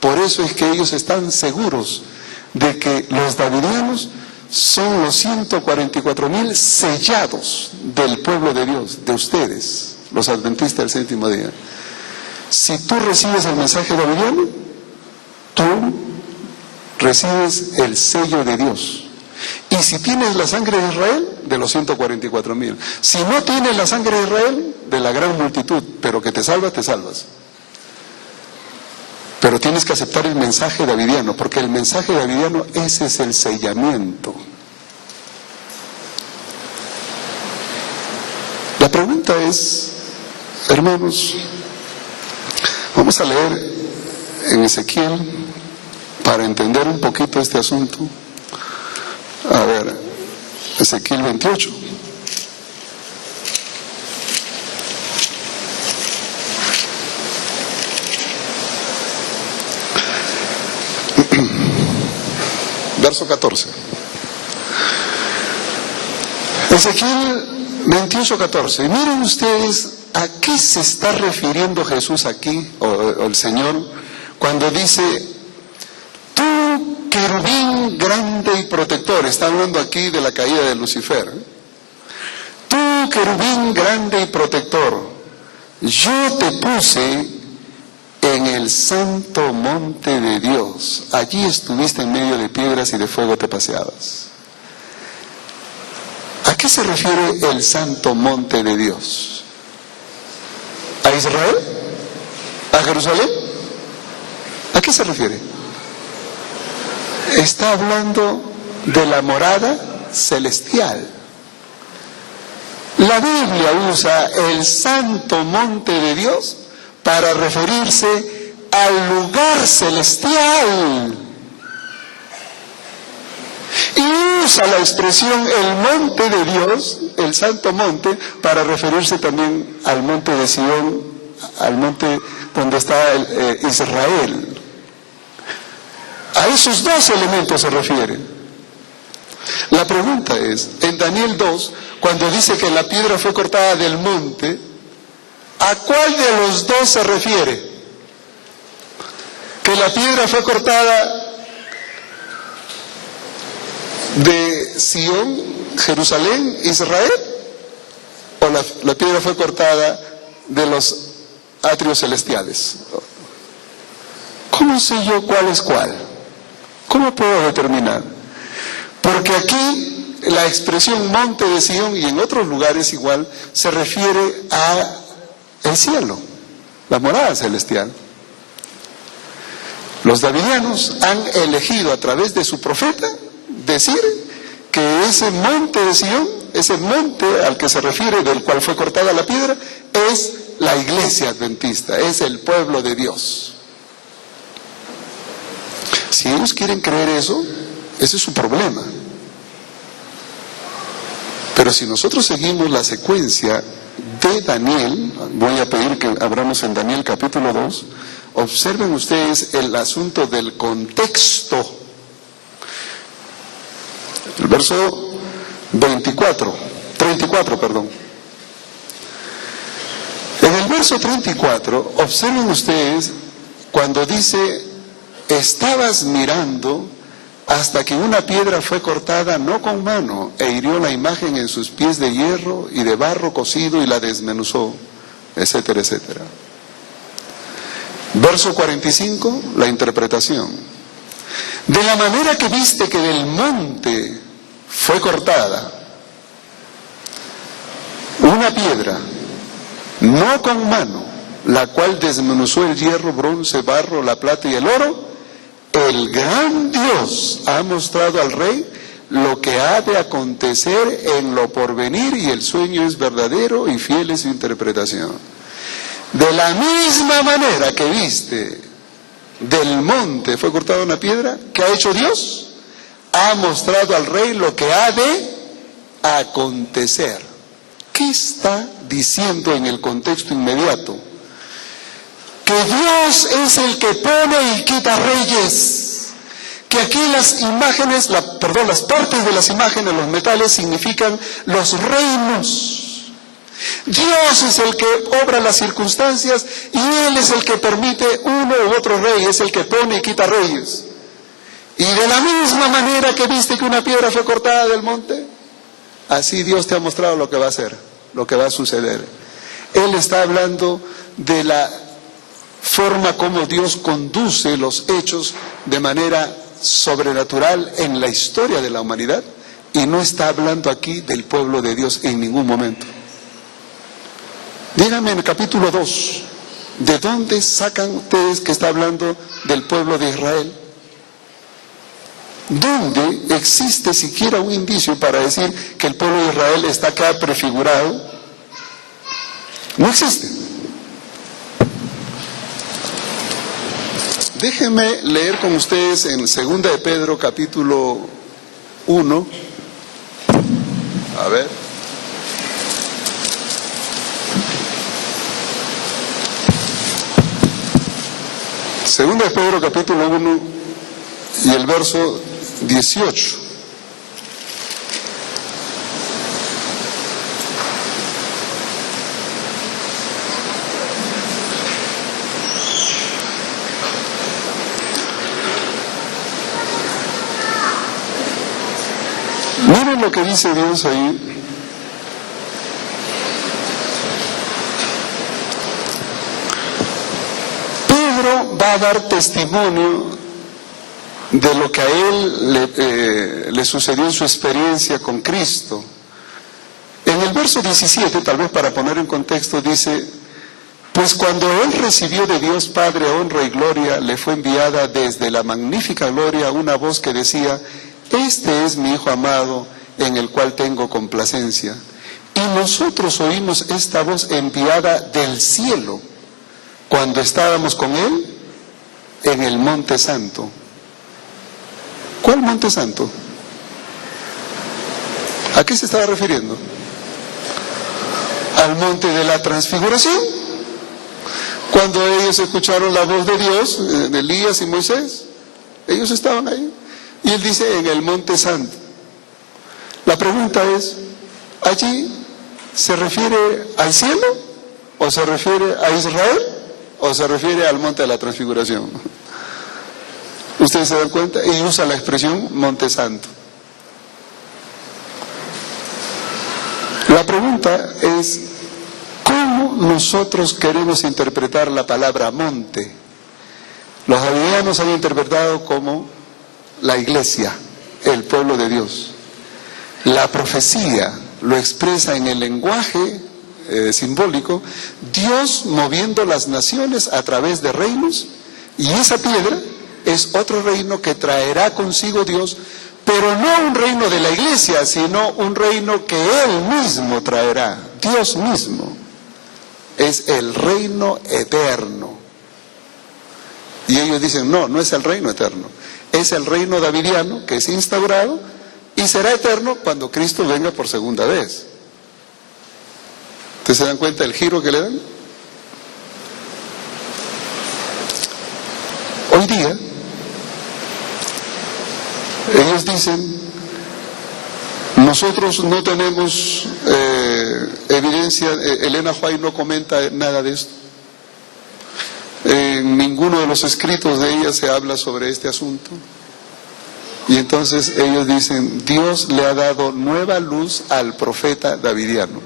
Por eso es que ellos están seguros de que los davidianos son los 144,000 sellados del pueblo de Dios, de ustedes, los adventistas del séptimo día. Si tú recibes el mensaje davidiano, tú recibes el sello de Dios. Y si tienes la sangre de Israel, de los 144,000. Si no tienes la sangre de Israel, de la gran multitud, pero que te salvas, te salvas. Pero tienes que aceptar el mensaje davidiano, porque el mensaje davidiano, ese es el sellamiento. La pregunta es, hermanos, vamos a leer en Ezequiel para entender un poquito este asunto. A ver, Ezequiel 28. Verso 14. Ezequiel 28:14. Miren ustedes a qué se está refiriendo Jesús aquí, o el Señor, cuando dice, tú querubín grande y protector. Está hablando aquí de la caída de Lucifer. Tú querubín grande y protector, yo te puse en el santo monte de Dios. Allí estuviste en medio de piedras y de fuego te paseabas. ¿A qué se refiere el santo monte de Dios? ¿A Israel? ¿A Jerusalén? ¿A qué se refiere? Está hablando de la morada celestial. La Biblia usa el santo monte de Dios para referirse al lugar celestial. Y usa la expresión el monte de Dios, el santo monte, para referirse también al monte de Sión, al monte donde está Israel. A esos dos elementos se refiere. La pregunta es, en Daniel 2, cuando dice que la piedra fue cortada del monte, ¿a cuál de los dos se refiere? ¿Que la piedra fue cortada de Sión, Jerusalén, Israel? ¿O la piedra fue cortada de los atrios celestiales? ¿Cómo sé yo cuál es cuál? ¿Cómo puedo determinar? Porque aquí la expresión monte de Sión, y en otros lugares igual, se refiere a el cielo, la morada celestial. Los davidianos han elegido a través de su profeta decir que ese monte de Sión, ese monte al que se refiere, del cual fue cortada la piedra, es la iglesia adventista, es el pueblo de Dios. Si ellos quieren creer eso, ese es su problema. Pero si nosotros seguimos la secuencia de Daniel, voy a pedir que abramos en Daniel capítulo 2, observen ustedes el asunto del contexto. El verso 34, perdón. En el verso 34, observen ustedes cuando dice, estabas mirando hasta que una piedra fue cortada no con mano e hirió la imagen en sus pies de hierro y de barro cocido y la desmenuzó, etcétera, etcétera. Verso 45, la interpretación. De la manera que viste que del monte fue cortada una piedra, no con mano, la cual desmenuzó el hierro, bronce, barro, la plata y el oro, el gran Dios ha mostrado al rey lo que ha de acontecer en lo porvenir, y el sueño es verdadero y fiel es su interpretación. De la misma manera que viste del monte fue cortada una piedra, ¿qué ha hecho Dios? Ha mostrado al rey lo que ha de acontecer. ¿Qué está diciendo en el contexto inmediato? Que Dios es el que pone y quita reyes. Que aquí las imágenes, las partes de las imágenes, los metales, significan los reinos. Dios es el que obra las circunstancias y Él es el que permite uno u otro rey, es el que pone y quita reyes. Y de la misma manera que viste que una piedra fue cortada del monte, así Dios te ha mostrado lo que va a hacer, lo que va a suceder. Él está hablando de la forma como Dios conduce los hechos de manera sobrenatural en la historia de la humanidad, y no está hablando aquí del pueblo de Dios en ningún momento. Díganme en el capítulo 2, ¿de dónde sacan ustedes que está hablando del pueblo de Israel? ¿Dónde existe siquiera un indicio para decir que el pueblo de Israel está acá prefigurado? No existe. Déjenme leer con ustedes en 2 de Pedro capítulo 1. A ver. Segunda de Pedro capítulo 1 y el verso 18. Miren lo que dice Dios ahí. Va a dar testimonio de lo que a él le sucedió en su experiencia con Cristo. En el verso 17, tal vez para poner en contexto, dice: pues cuando él recibió de Dios Padre honra y gloria, le fue enviada desde la magnífica gloria una voz que decía: este es mi Hijo amado, en el cual tengo complacencia. Y nosotros oímos esta voz enviada del cielo cuando estábamos con él en el Monte Santo. ¿Cuál Monte Santo? ¿A qué se estaba refiriendo? Al monte de la transfiguración, cuando ellos escucharon la voz de Dios, de Elías y Moisés. Ellos estaban ahí. Y él dice, en el monte santo. La pregunta es, ¿allí se refiere al cielo? ¿O se refiere a Israel? ¿O se refiere al monte de la transfiguración? ¿Ustedes se dan cuenta? Y usa la expresión monte santo. La pregunta es, ¿cómo nosotros queremos interpretar la palabra monte? Los davidianos han interpretado como la iglesia, el pueblo de Dios. La profecía lo expresa en el lenguaje simbólico, Dios moviendo las naciones a través de reinos, y esa piedra es otro reino que traerá consigo Dios, pero no un reino de la iglesia, sino un reino que Él mismo traerá. Dios mismo es el reino eterno. Y ellos dicen, no, no es el reino eterno, es el reino davidiano que es instaurado y será eterno cuando Cristo venga por segunda vez. ¿Ustedes se dan cuenta del giro que le dan? Hoy día, ellos dicen, nosotros no tenemos evidencia, Elena White no comenta nada de esto. En ninguno de los escritos de ella se habla sobre este asunto. Y entonces ellos dicen, Dios le ha dado nueva luz al profeta davidiano.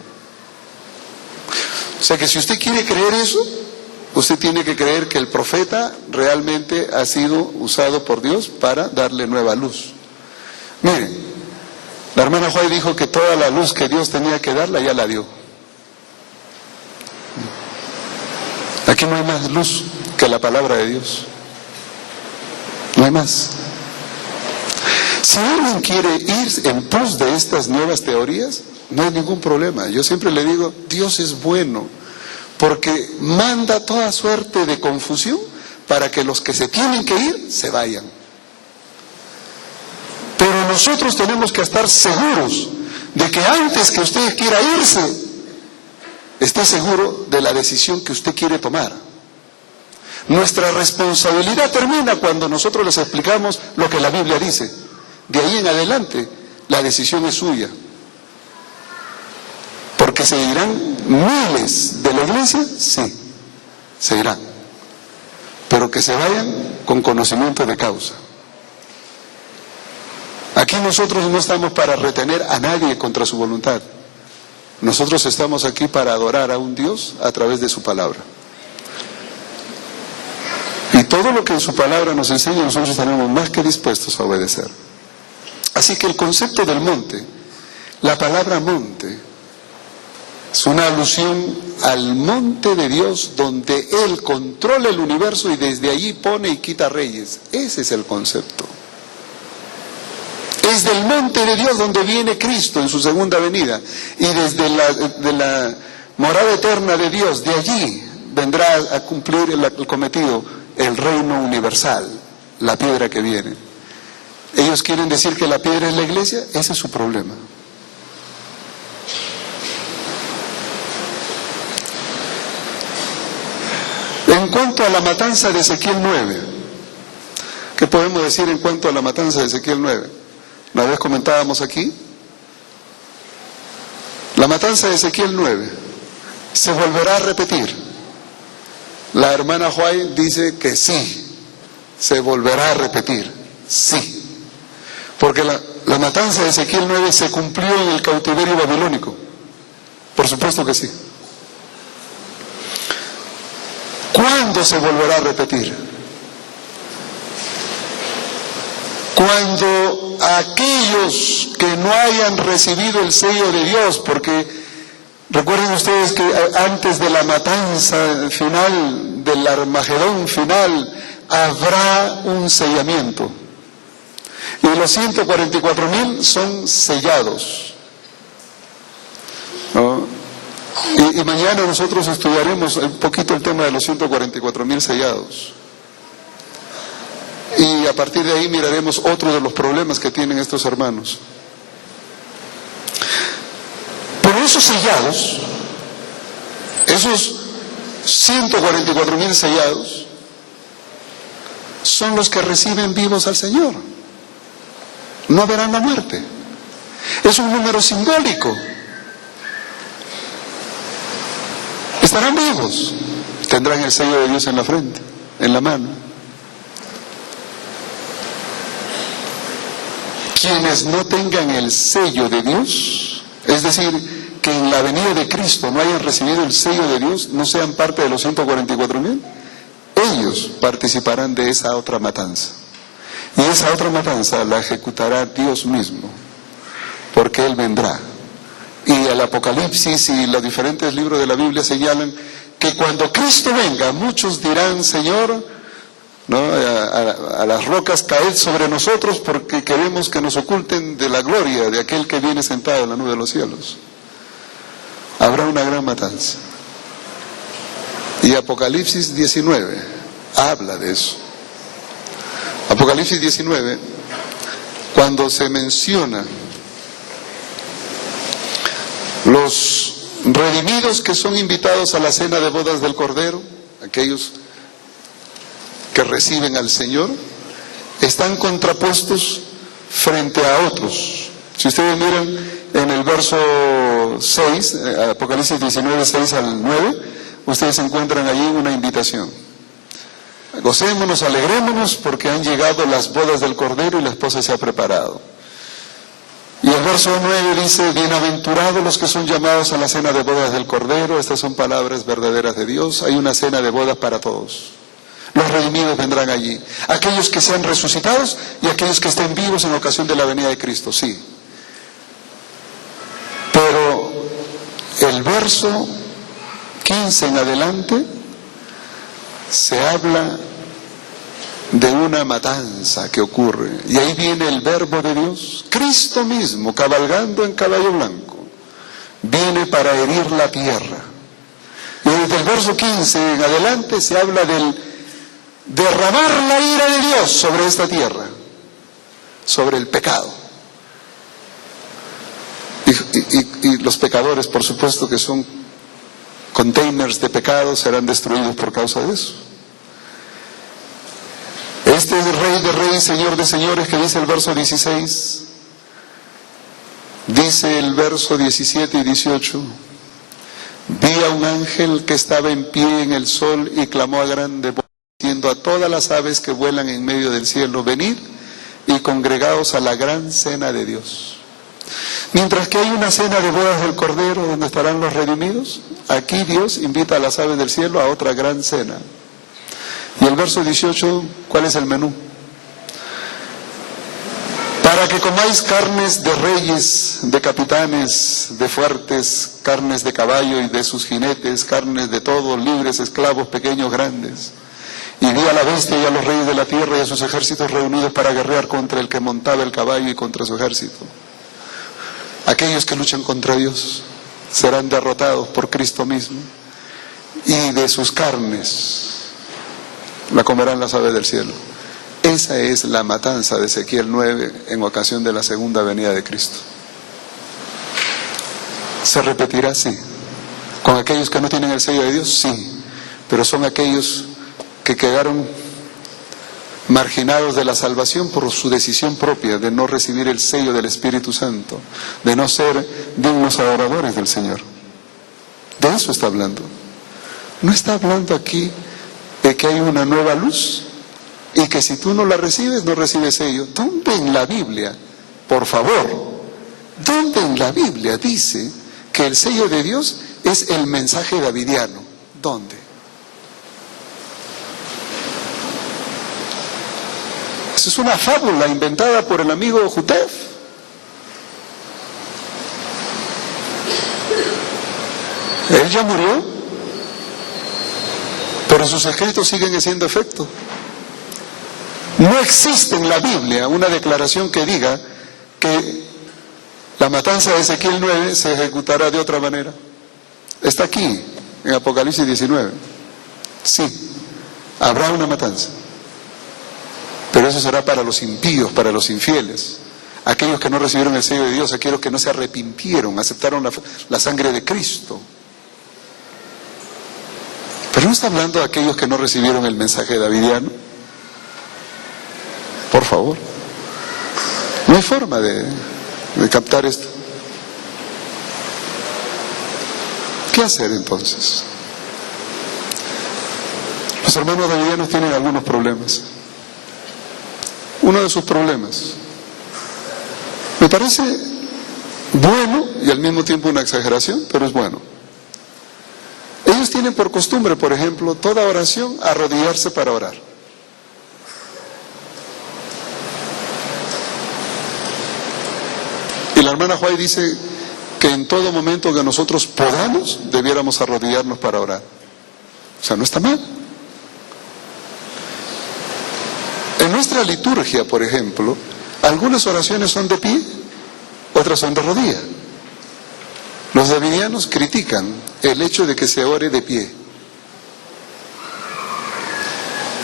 O sea que si usted quiere creer eso, usted tiene que creer que el profeta realmente ha sido usado por Dios para darle nueva luz. Miren, la hermana White dijo que toda la luz que Dios tenía que darla ya la dio. Aquí no hay más luz que la palabra de Dios. No hay más. Si alguien quiere ir en pos de estas nuevas teorías, no hay ningún problema. Yo siempre le digo, Dios es bueno, porque manda toda suerte de confusión para que los que se tienen que ir, se vayan. Pero nosotros tenemos que estar seguros de que antes que usted quiera irse, esté seguro de la decisión que usted quiere tomar. Nuestra responsabilidad termina cuando nosotros les explicamos lo que la Biblia dice. De ahí en adelante, la decisión es suya. Porque se irán miles de la iglesia, sí, se irán. Pero que se vayan con conocimiento de causa. Aquí nosotros no estamos para retener a nadie contra su voluntad. Nosotros estamos aquí para adorar a un Dios a través de su palabra. Y todo lo que en su palabra nos enseña, nosotros estaremos más que dispuestos a obedecer. Así que el concepto del monte, la palabra monte, es una alusión al monte de Dios donde Él controla el universo y desde allí pone y quita reyes. Ese es el concepto. Es del monte de Dios donde viene Cristo en su segunda venida. Y desde la morada eterna de Dios, de allí vendrá a cumplir el cometido, el reino universal, la piedra que viene. Ellos quieren decir que la piedra es la iglesia, ese es su problema. En cuanto a la matanza de Ezequiel 9, ¿qué podemos decir en cuanto a la matanza de Ezequiel 9? Una vez comentábamos aquí, la matanza de Ezequiel 9 se volverá a repetir. La hermana White dice que sí, se volverá a repetir, sí. Porque la matanza de Ezequiel 9 se cumplió en el cautiverio babilónico. Por supuesto que sí. ¿Cuándo se volverá a repetir? Cuando aquellos que no hayan recibido el sello de Dios, porque recuerden ustedes que antes de la matanza final, del Armagedón final, habrá un sellamiento. Y los 144,000 son sellados, ¿no? Y mañana nosotros estudiaremos un poquito el tema de los 144,000 sellados. Y a partir de ahí miraremos otro de los problemas que tienen estos hermanos. sellados, esos 144,000 sellados, son los que reciben vivos al Señor. No verán la muerte. Es un número simbólico. Estarán vivos. Tendrán el sello de Dios en la frente, en la mano. Quienes no tengan el sello de Dios, es decir, que en la venida de Cristo no hayan recibido el sello de Dios, no sean parte de los 144,000, ellos participarán de esa otra matanza. Y esa otra matanza la ejecutará Dios mismo, porque Él vendrá. Y el Apocalipsis y los diferentes libros de la Biblia señalan que cuando Cristo venga, muchos dirán: Señor, ¿no?, a las rocas caed sobre nosotros, porque queremos que nos oculten de la gloria de aquel que viene sentado en la nube de los cielos. Habrá una gran matanza. Y Apocalipsis 19 habla de eso. Apocalipsis 19, cuando se menciona los redimidos que son invitados a la cena de bodas del Cordero, aquellos que reciben al Señor, están contrapuestos frente a otros. Si ustedes miran en el verso 6, Apocalipsis 19, 6 al 9, ustedes encuentran allí una invitación. Gocémonos, alegrémonos, porque han llegado las bodas del Cordero y la esposa se ha preparado. Y el verso 9 dice: bienaventurados los que son llamados a la cena de bodas del Cordero. Estas son palabras verdaderas de Dios. Hay una cena de bodas para todos. Los redimidos vendrán allí. Aquellos que sean resucitados y aquellos que estén vivos en ocasión de la venida de Cristo, sí. Pero el verso 15 en adelante se habla de una matanza que ocurre, y ahí viene el verbo de Dios. Cristo mismo, cabalgando en caballo blanco, viene para herir la tierra. Y desde el verso 15 en adelante se habla del derramar la ira de Dios sobre esta tierra, sobre el pecado. Y los pecadores, por supuesto, que son containers de pecado, serán destruidos por causa de eso. Este es el Rey de Reyes, Señor de Señores, que dice el verso 16, dice el verso 17 y 18: vi a un ángel que estaba en pie en el sol y clamó a grande voz, diciendo a todas las aves que vuelan en medio del cielo: venid y congregaos a la gran cena de Dios. Mientras que hay una cena de bodas del Cordero donde estarán los redimidos, aquí Dios invita a las aves del cielo a otra gran cena. Y el verso 18, ¿cuál es el menú? Para que comáis carnes de reyes, de capitanes, de fuertes, carnes de caballo y de sus jinetes, carnes de todos, libres, esclavos, pequeños, grandes. Y vi a la bestia y a los reyes de la tierra y a sus ejércitos reunidos para guerrear contra el que montaba el caballo y contra su ejército. Aquellos que luchan contra Dios serán derrotados por Cristo mismo, y de sus carnes la comerán las aves del cielo. Esa es la matanza de Ezequiel 9 en ocasión de la segunda venida de Cristo. ¿Se repetirá? Sí. ¿Con aquellos que no tienen el sello de Dios? Sí. Pero son aquellos que quedaron marginados de la salvación por su decisión propia de no recibir el sello del Espíritu Santo, de no ser dignos adoradores del Señor. De eso está hablando. No está hablando aquí de que hay una nueva luz y que si tú no la recibes, no recibes sello. ¿Dónde en la Biblia, por favor, dónde en la Biblia dice que el sello de Dios es el mensaje davidiano? ¿Dónde? Eso es una fábula inventada por el amigo Jutef. Él ya murió, pero sus escritos siguen haciendo efecto. No existe en la Biblia una declaración que diga que la matanza de Ezequiel 9 se ejecutará de otra manera. Está aquí, en Apocalipsis 19. Sí, habrá una matanza, pero eso será para los impíos, para los infieles. aquellos que no recibieron el sello de Dios, aquellos que no se arrepintieron, aceptaron la sangre de Cristo. Pero no está hablando de aquellos que no recibieron el mensaje davidiano. Por favor. No hay forma de captar esto. ¿Qué hacer entonces? Los hermanos davidianos tienen algunos problemas. Uno de sus problemas me parece bueno y al mismo tiempo una exageración, pero es bueno. Ellos tienen por costumbre, por ejemplo, toda oración arrodillarse para orar. Y la hermana Huay dice que en todo momento que nosotros podamos, debiéramos arrodillarnos para orar. O sea, no está mal. En nuestra liturgia, por ejemplo, algunas oraciones son de pie, otras son de rodilla. Los davidianos critican el hecho de que se ore de pie.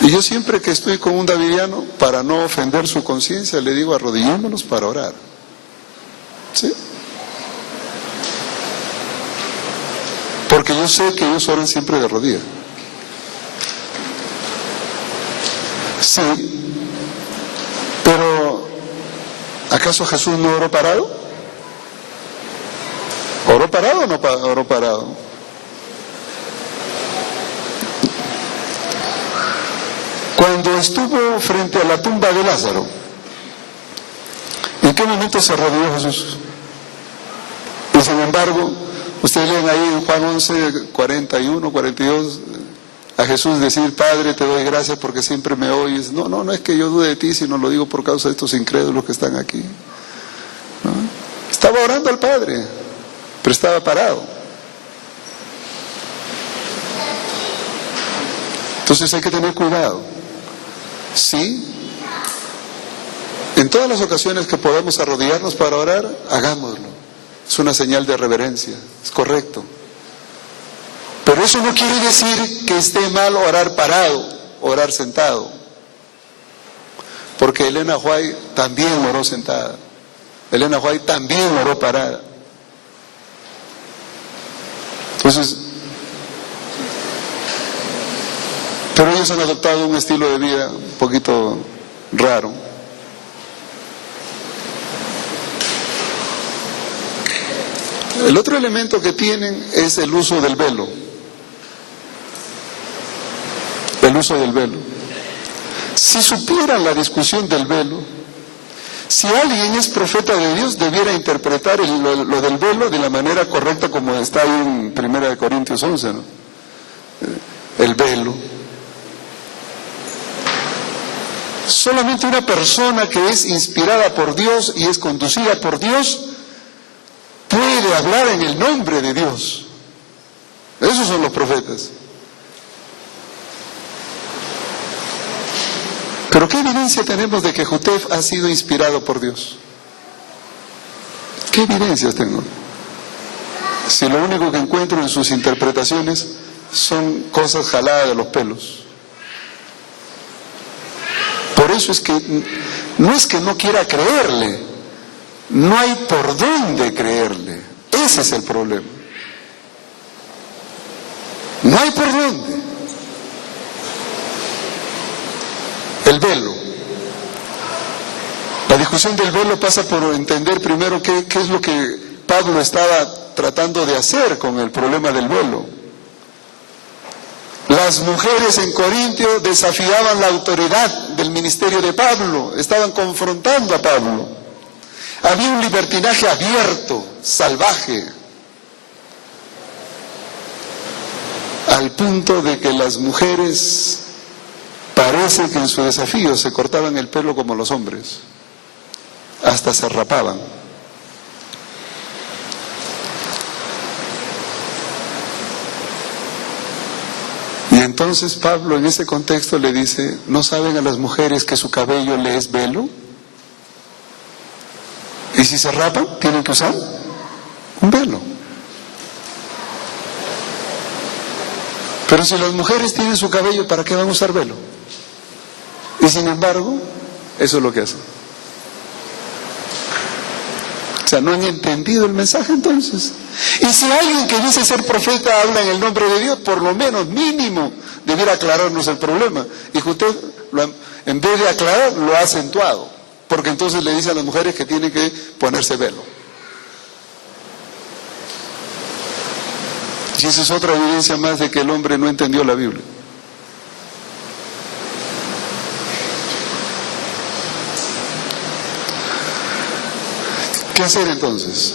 Y yo siempre que estoy con un davidiano, para no ofender su conciencia, le digo arrodillémonos para orar. ¿Sí? Porque yo sé que ellos oran siempre de rodilla. Sí. Pero, ¿acaso Jesús no oró parado? ¿Oró parado o no oró parado? Cuando estuvo frente a la tumba de Lázaro, ¿en qué momento se arrodilló Jesús? Y sin embargo, ustedes leen ahí en Juan 11, 41, 42, a Jesús decir, Padre, te doy gracias porque siempre me oyes. No es que yo dude de ti, sino lo digo por causa de estos incrédulos que están aquí. ¿No? Estaba orando al Padre, pero estaba parado. Entonces hay que tener cuidado. Sí, en todas las ocasiones que podamos arrodillarnos para orar, hagámoslo. Es una señal de reverencia, es correcto. Pero eso no quiere decir que esté mal orar parado, orar sentado. Porque Elena Huay también oró sentada. Elena Huay también oró parada. Entonces, pero ellos han adoptado un estilo de vida un poquito raro. El otro elemento que tienen es el uso del velo. El uso del velo. Si supieran la discusión del velo, si alguien es profeta de Dios, debiera interpretar lo del velo de la manera correcta como está ahí en 1 Corintios 11, ¿no? El velo. Solamente una persona que es inspirada por Dios y es conducida por Dios puede hablar en el nombre de Dios. Esos son los profetas. Pero ¿qué evidencia tenemos de que Jotef ha sido inspirado por Dios? ¿Qué evidencias tengo? Si lo único que encuentro en sus interpretaciones son cosas jaladas de los pelos. Por eso es que no quiera creerle, no hay por dónde creerle. Ese es el problema. No hay por dónde. El velo. La discusión del velo pasa por entender primero qué es lo que Pablo estaba tratando de hacer con el problema del velo. Las mujeres en Corintio desafiaban la autoridad del ministerio de Pablo, estaban confrontando a Pablo. Había un libertinaje abierto, salvaje, al punto de que las mujeres parece que en su desafío se cortaban el pelo como los hombres, hasta se rapaban. Y entonces Pablo en ese contexto le dice, ¿no saben a las mujeres que su cabello le es velo? Y si se rapan, tienen que usar un velo. Pero si las mujeres tienen su cabello, ¿para qué van a usar velo? Y sin embargo, eso es lo que hacen. sea, no han entendido el mensaje entonces. Y si alguien que dice ser profeta habla en el nombre de Dios, por lo menos mínimo debiera aclararnos el problema. Y que usted, en vez de aclarar, lo ha acentuado. Porque entonces le dice a las mujeres que tienen que ponerse velo. Y esa es otra evidencia más de que el hombre no entendió la Biblia. ¿Qué hacer entonces?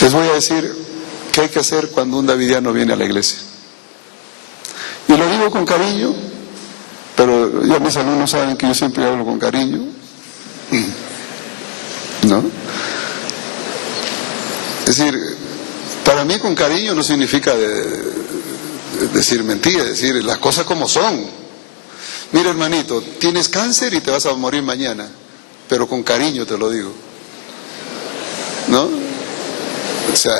Les voy a decir qué hay que hacer cuando un davidiano viene a la iglesia. Y lo digo con cariño, pero ya mis alumnos saben que yo siempre hablo con cariño, ¿no? Es decir, para mí con cariño no significa decir mentiras, decir las cosas como son. Mira, hermanito, tienes cáncer y te vas a morir mañana, pero con cariño te lo digo, ¿no? O sea,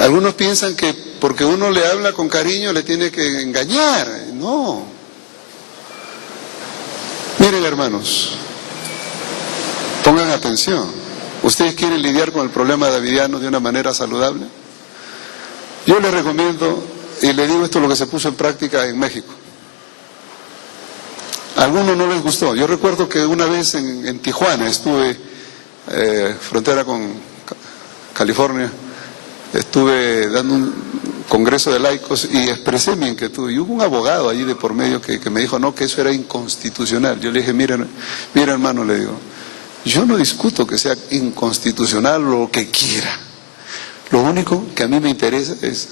algunos piensan que porque uno le habla con cariño le tiene que engañar. No. Miren, hermanos, pongan atención. ¿Ustedes quieren lidiar con el problema davidiano de una manera saludable? Yo les recomiendo, y le digo esto, lo que se puso en práctica en México. A algunos no les gustó. Yo recuerdo que una vez en Tijuana estuve, frontera con California, estuve dando un congreso de laicos y expresé mi inquietud. Y hubo un abogado allí de por medio que me dijo, no, que eso era inconstitucional. Yo le dije, mira hermano, le digo, yo no discuto que sea inconstitucional o lo que quiera. Lo único que a mí me interesa es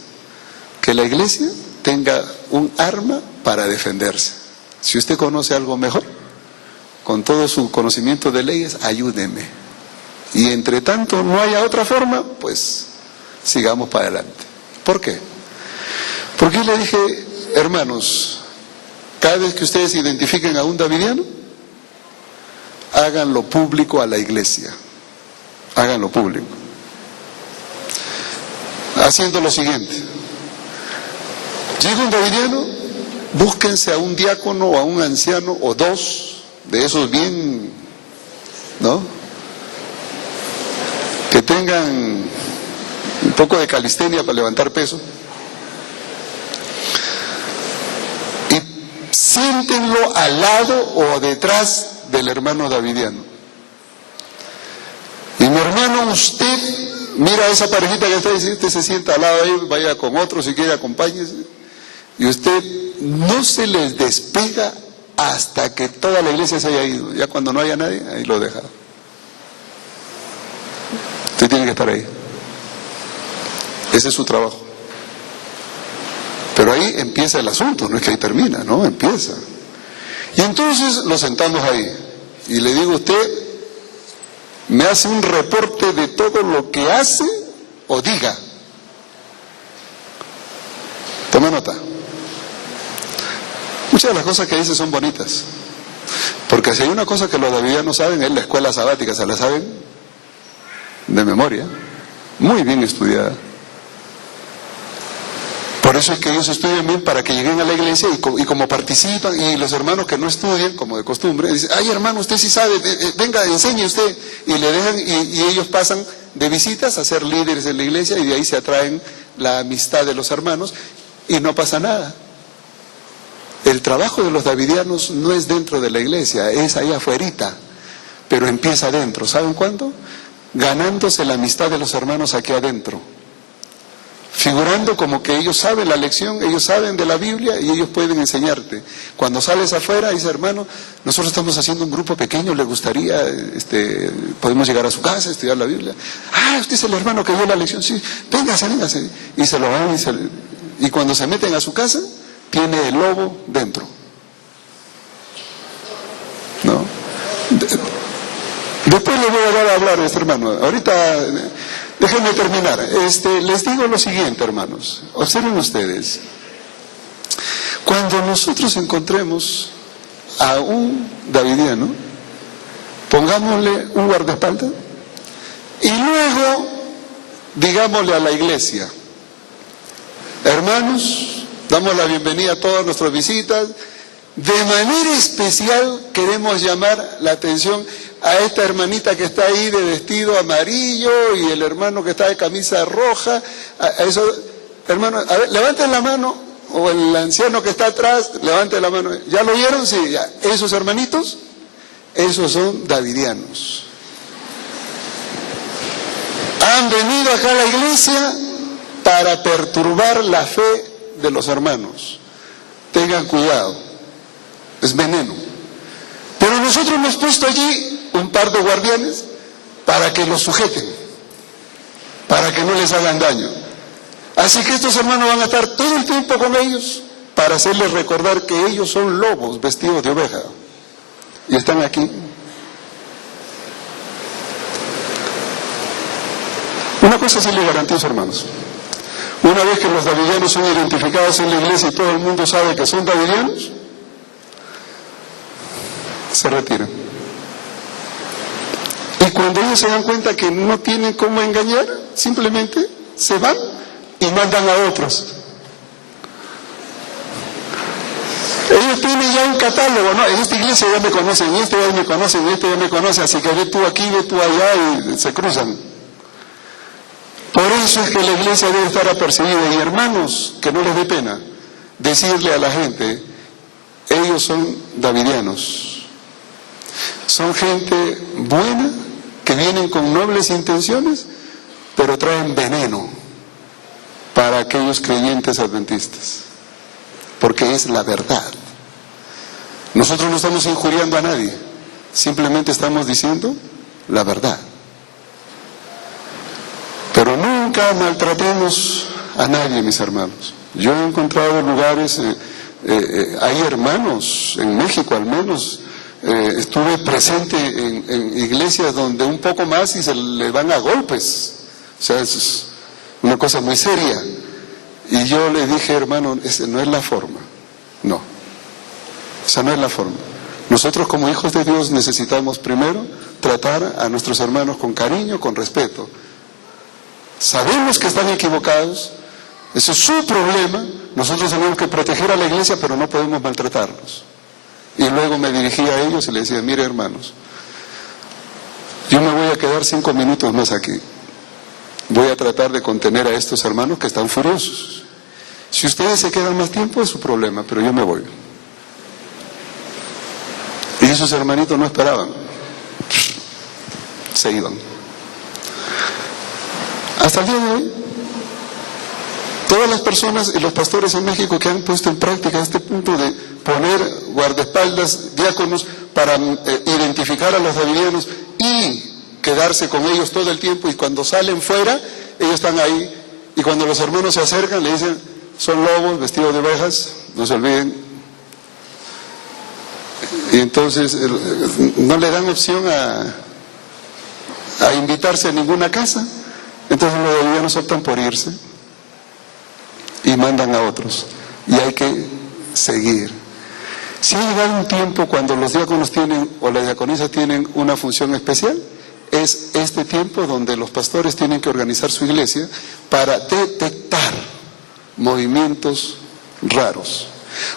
que la iglesia tenga un arma para defenderse. Si usted conoce algo mejor, con todo su conocimiento de leyes, ayúdeme. Y entre tanto no haya otra forma, pues sigamos para adelante. ¿Por qué? Porque le dije, hermanos, cada vez que ustedes identifiquen a un davidiano, háganlo público a la iglesia. Háganlo público. Haciendo lo siguiente. Llega un davidiano, búsquense a un diácono o a un anciano o dos de esos bien, ¿no? Que tengan un poco de calistenia para levantar peso. Y siéntenlo al lado o detrás del hermano davidiano. Y mi hermano, usted mira a esa parejita que está ahí, usted se sienta al lado de él, vaya con otro, si quiere acompáñese. Y usted no se les despega hasta que toda la iglesia se haya ido. Ya cuando no haya nadie, ahí lo deja. Usted tiene que estar ahí. Ese es su trabajo. Pero ahí empieza el asunto, no es que ahí termina, no, empieza. Y entonces lo sentamos ahí. Y le digo, usted me hace un reporte de todo lo que hace o diga. Toma nota. Muchas de las cosas que dice son bonitas. Porque si hay una cosa que los davidianos saben, es la escuela sabática, se la saben de memoria, muy bien estudiada. Por eso es que ellos estudian bien para que lleguen a la iglesia y como participan, y los hermanos que no estudian, como de costumbre, dicen, ay hermano, usted sí sabe, venga, enseñe usted, y le dejan, y ellos pasan de visitas a ser líderes en la iglesia, y de ahí se atraen la amistad de los hermanos, y no pasa nada. El trabajo de los davidianos no es dentro de la iglesia, es ahí afuerita, pero empieza adentro. ¿Saben cuándo? Ganándose la amistad de los hermanos aquí adentro. Figurando como que ellos saben la lección, ellos saben de la Biblia y ellos pueden enseñarte. Cuando sales afuera, dice, hermano, nosotros estamos haciendo un grupo pequeño, le gustaría, podemos llegar a su casa, estudiar la Biblia. Ah, usted es el hermano que dio la lección, sí, véngase. Y se lo van y cuando se meten a su casa, tiene el lobo dentro. ¿No? Después les voy a dar a hablar a este hermano. Ahorita, déjenme terminar. Les digo lo siguiente, hermanos. Observen ustedes. Cuando nosotros encontremos a un davidiano, pongámosle un guardaespaldas y luego digámosle a la iglesia, hermanos, damos la bienvenida a todas nuestras visitas, De manera especial queremos llamar la atención a esta hermanita que está ahí de vestido amarillo y el hermano que está de camisa roja. A eso, hermano, a ver, levanten la mano, o el anciano que está atrás, levante la mano. ¿Ya lo vieron? Sí, ya. Esos hermanitos, esos son davidianos. Han venido acá a la iglesia para perturbar la fe de los hermanos. Tengan cuidado. Es veneno. Pero nosotros hemos puesto allí un par de guardianes para que los sujeten, para que no les hagan daño. Así que estos hermanos van a estar todo el tiempo con ellos para hacerles recordar que ellos son lobos vestidos de oveja. Y están aquí. Una cosa sí les garantizo, hermanos. Una vez que los davidianos son identificados en la iglesia y todo el mundo sabe que son davidianos, se retiran. Y cuando ellos se dan cuenta que no tienen cómo engañar, simplemente se van y mandan a otros. Ellos tienen ya un catálogo, ¿no? En esta iglesia ya me conocen, en esta ya me conocen, en esta ya me conocen, así que ve tú aquí, ve tú allá, y se cruzan. Por eso es que la iglesia debe estar apercibida. Y hermanos, que no les dé pena decirle a la gente, ellos son davidianos. Son gente buena, que vienen con nobles intenciones, pero traen veneno para aquellos creyentes adventistas, porque es la verdad. Nosotros no estamos injuriando a nadie, simplemente estamos diciendo la verdad. Pero nunca maltratemos a nadie, mis hermanos. Yo he encontrado lugares, hay hermanos, en México al menos, estuve presente en iglesias donde un poco más y se le van a golpes. O sea, es una cosa muy seria. Y yo le dije, hermano, esa no es la forma. No, esa no es la forma. Nosotros como hijos de Dios necesitamos primero tratar a nuestros hermanos con cariño, con respeto. Sabemos que están equivocados, ese es su problema. Nosotros tenemos que proteger a la iglesia, pero no podemos maltratarlos. Y luego me dirigí a ellos y les decía, mire hermanos, yo me voy a quedar 5 minutos más aquí. Voy a tratar de contener a estos hermanos que están furiosos. Si ustedes se quedan más tiempo es su problema, pero yo me voy. Y esos hermanitos no esperaban. Se iban. Hasta el día de hoy, todas las personas y los pastores en México que han puesto en práctica este punto de poner guardaespaldas, diáconos, para identificar a los davidianos y quedarse con ellos todo el tiempo, y cuando salen fuera, ellos están ahí, y cuando los hermanos se acercan le dicen, son lobos vestidos de ovejas, no se olviden. Y entonces no le dan opción a invitarse a ninguna casa. Entonces los davidianos optan por irse y mandan a otros, y hay que seguir. Si ha llegado un tiempo cuando los diáconos tienen, o las diaconisas tienen una función especial, es este tiempo donde los pastores tienen que organizar su iglesia para detectar movimientos raros.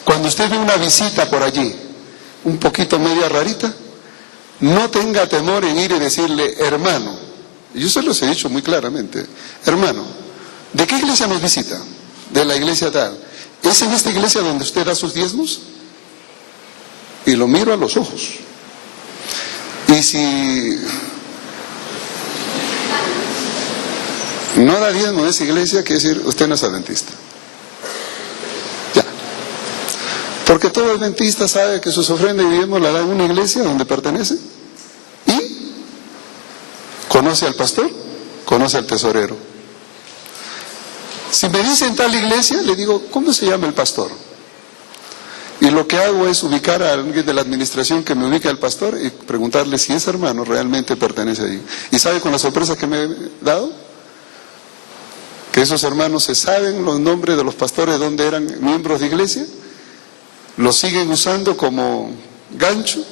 Cuando usted ve una visita por allí, un poquito media rarita, no tenga temor en ir y decirle, hermano, yo se los he dicho muy claramente, hermano, ¿de qué iglesia nos visita? De la iglesia tal. ¿Es en esta iglesia donde usted da sus diezmos? Y lo miro a los ojos. Y si no da diezmo en esa iglesia, quiere decir, usted no es adventista. Ya. Porque todo adventista sabe que sus ofrendas y diezmos la da en una iglesia donde pertenece. Y conoce al pastor, conoce al tesorero. Si me dicen tal iglesia, le digo, ¿cómo se llama el pastor? Y lo que hago es ubicar a alguien de la administración que me ubique al pastor y preguntarle si ese hermano realmente pertenece ahí. ¿Y sabe con la sorpresa que me he dado? Que esos hermanos se saben los nombres de los pastores donde eran miembros de iglesia, los siguen usando como gancho,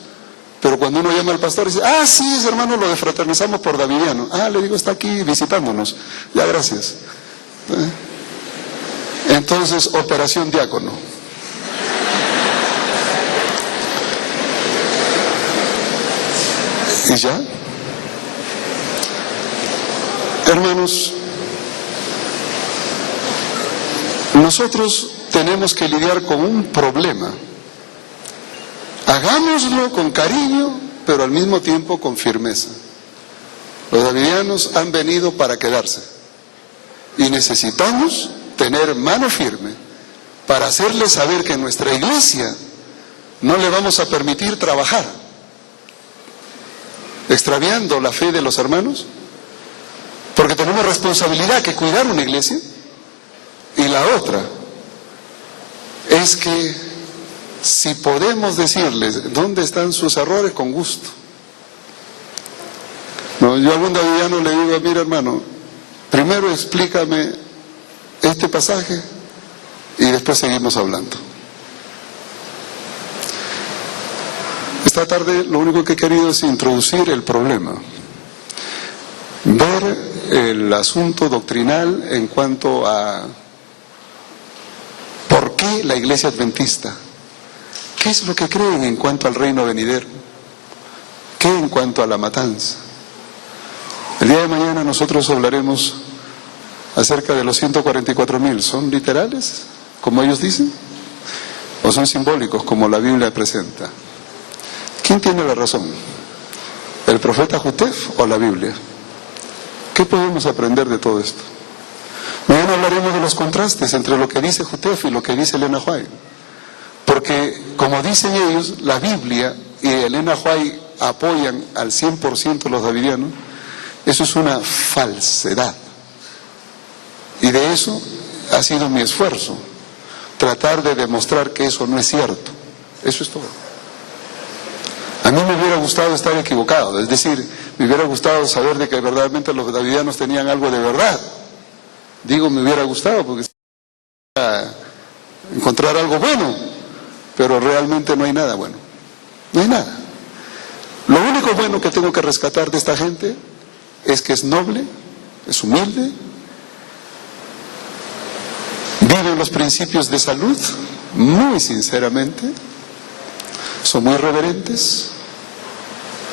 pero cuando uno llama al pastor dice, ah, sí, ese hermano lo defraternizamos por davidiano. Ah, le digo, está aquí visitándonos. Ya, gracias. Entonces, operación diácono. ¿Y ya? Hermanos, nosotros tenemos que lidiar con un problema. Hagámoslo con cariño, pero al mismo tiempo con firmeza. Los davidianos han venido para quedarse y necesitamos tener mano firme para hacerles saber que en nuestra iglesia no le vamos a permitir trabajar extraviando la fe de los hermanos, porque tenemos responsabilidad que cuidar una iglesia. Y la otra es que si podemos decirles dónde están sus errores, con gusto. No, yo a algún davidiano le digo, mira hermano, primero explícame este pasaje y después seguimos hablando. Esta tarde lo único que he querido es introducir el problema, ver el asunto doctrinal en cuanto a por qué la iglesia adventista, qué es lo que creen en cuanto al reino venidero, qué en cuanto a la matanza. El día de mañana nosotros hablaremos acerca de los 144,000. ¿Son literales, como ellos dicen? ¿O son simbólicos, como la Biblia presenta? ¿Quién tiene la razón? ¿El profeta Jutef o la Biblia? ¿Qué podemos aprender de todo esto? Mañana hablaremos de los contrastes entre lo que dice Jutef y lo que dice Elena White. Porque, como dicen ellos, la Biblia y Elena White apoyan al 100% los davidianos. Eso es una falsedad. Y de eso ha sido mi esfuerzo, tratar de demostrar que eso no es cierto. Eso es todo. A mí me hubiera gustado estar equivocado, es decir, me hubiera gustado saber de que verdaderamente los davidianos tenían algo de verdad. Digo, me hubiera gustado porque encontrar algo bueno, pero realmente no hay nada bueno. No hay nada. Lo único bueno que tengo que rescatar de esta gente es que es noble, es humilde, viven los principios de salud muy sinceramente, son muy reverentes.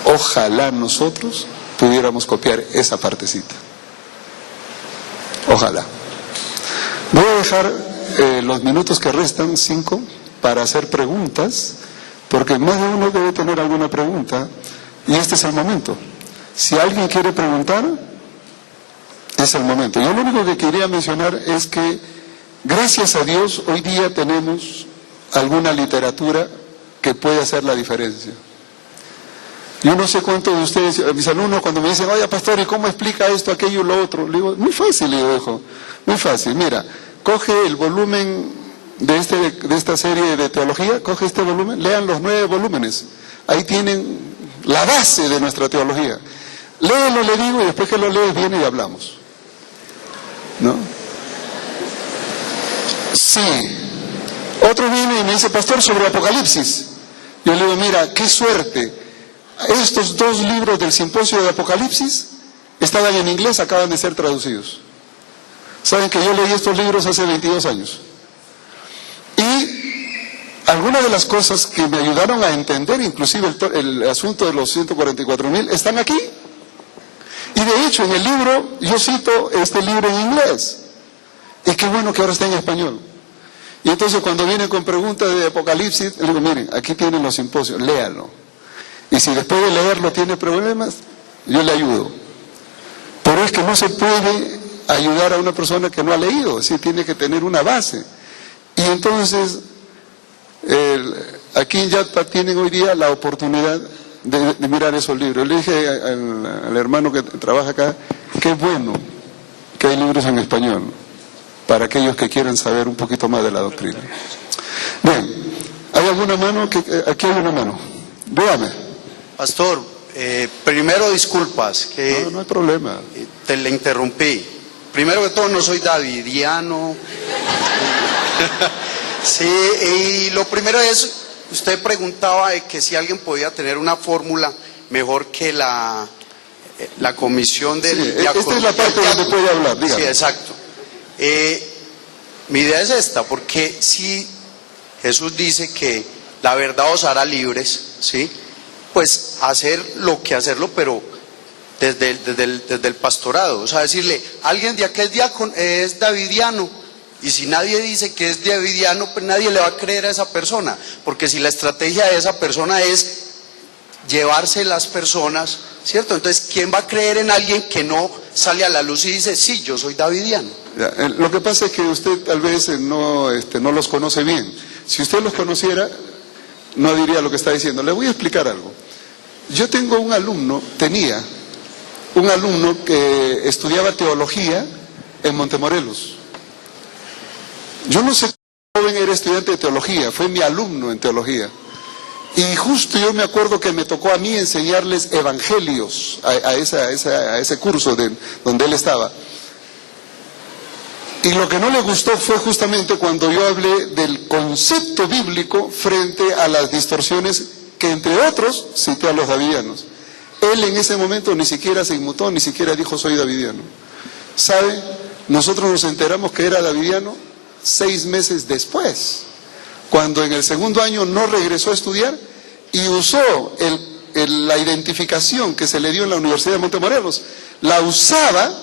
Ojalá nosotros pudiéramos copiar esa partecita. Ojalá. Voy a dejar los minutos que restan, 5, para hacer preguntas, porque más de uno debe tener alguna pregunta, y este es el momento. Si alguien quiere preguntar, es el momento. Yo lo único que quería mencionar es que, gracias a Dios, hoy día tenemos alguna literatura que puede hacer la diferencia. Yo no sé cuántos de ustedes, mis alumnos, cuando me dicen, oye pastor, ¿y cómo explica esto, aquello y lo otro? Le digo, muy fácil, le digo, hijo, muy fácil. Mira, coge el volumen de esta serie de teología, coge este volumen, lean los 9 volúmenes. Ahí tienen la base de nuestra teología. Léelo, le digo, y después que lo lees viene y hablamos. ¿No? Sí. Otro viene y me dice, pastor, sobre Apocalipsis. Yo le digo, mira, qué suerte. Estos 2 libros del simposio de Apocalipsis estaban en inglés, acaban de ser traducidos. Saben que yo leí estos libros hace 22 años. Y algunas de las cosas que me ayudaron a entender, inclusive el asunto de los 144,000, están aquí. Y de hecho, en el libro, yo cito este libro en inglés. Y qué bueno que ahora está en español. Y entonces cuando vienen con preguntas de Apocalipsis, les digo, miren, aquí tienen los simposios, léanlo. Y si después de leerlo tiene problemas, yo le ayudo. Pero es que no se puede ayudar a una persona que no ha leído, es decir, tiene que tener una base. Y entonces, aquí en Yatpa tienen hoy día la oportunidad de mirar esos libros. Le dije al hermano que trabaja acá, qué bueno que hay libros en español, para aquellos que quieren saber un poquito más de la doctrina. Bien, ¿hay alguna mano? Aquí hay una mano. Véame. Pastor, primero disculpas que no hay problema. Te le interrumpí. Primero que todo, no soy davidiano. Sí, y lo primero es, usted preguntaba de que si alguien podía tener una fórmula mejor que la comisión del diácono. Esta es la parte donde puede hablar, dígame. Sí, exacto. Mi idea es esta, porque si Jesús dice que la verdad os hará libres, ¿sí? pues hacer lo que hacerlo, pero desde el pastorado. O sea, decirle, alguien de aquel diácono es davidiano, y si nadie dice que es davidiano, pues nadie le va a creer a esa persona, porque si la estrategia de esa persona es llevarse las personas, ¿cierto? Entonces, ¿quién va a creer en alguien que no sale a la luz y dice, sí, yo soy davidiano? Lo que pasa es que usted tal vez no los conoce bien. Si usted los conociera, no diría lo que está diciendo. Le voy a explicar algo. Yo tenía un alumno que estudiaba teología en Montemorelos. Yo no sé qué joven era estudiante de teología, fue mi alumno en teología. Y justo yo me acuerdo que me tocó a mí enseñarles evangelios a ese curso donde él estaba. Y lo que no le gustó fue justamente cuando yo hablé del concepto bíblico frente a las distorsiones que, entre otros, cité a los davidianos. Él en ese momento ni siquiera se inmutó, ni siquiera dijo soy davidiano. ¿Sabe? Nosotros nos enteramos que era davidiano 6 meses después, cuando en el segundo año no regresó a estudiar y usó la identificación que se le dio en la Universidad de Montemorelos, la usaba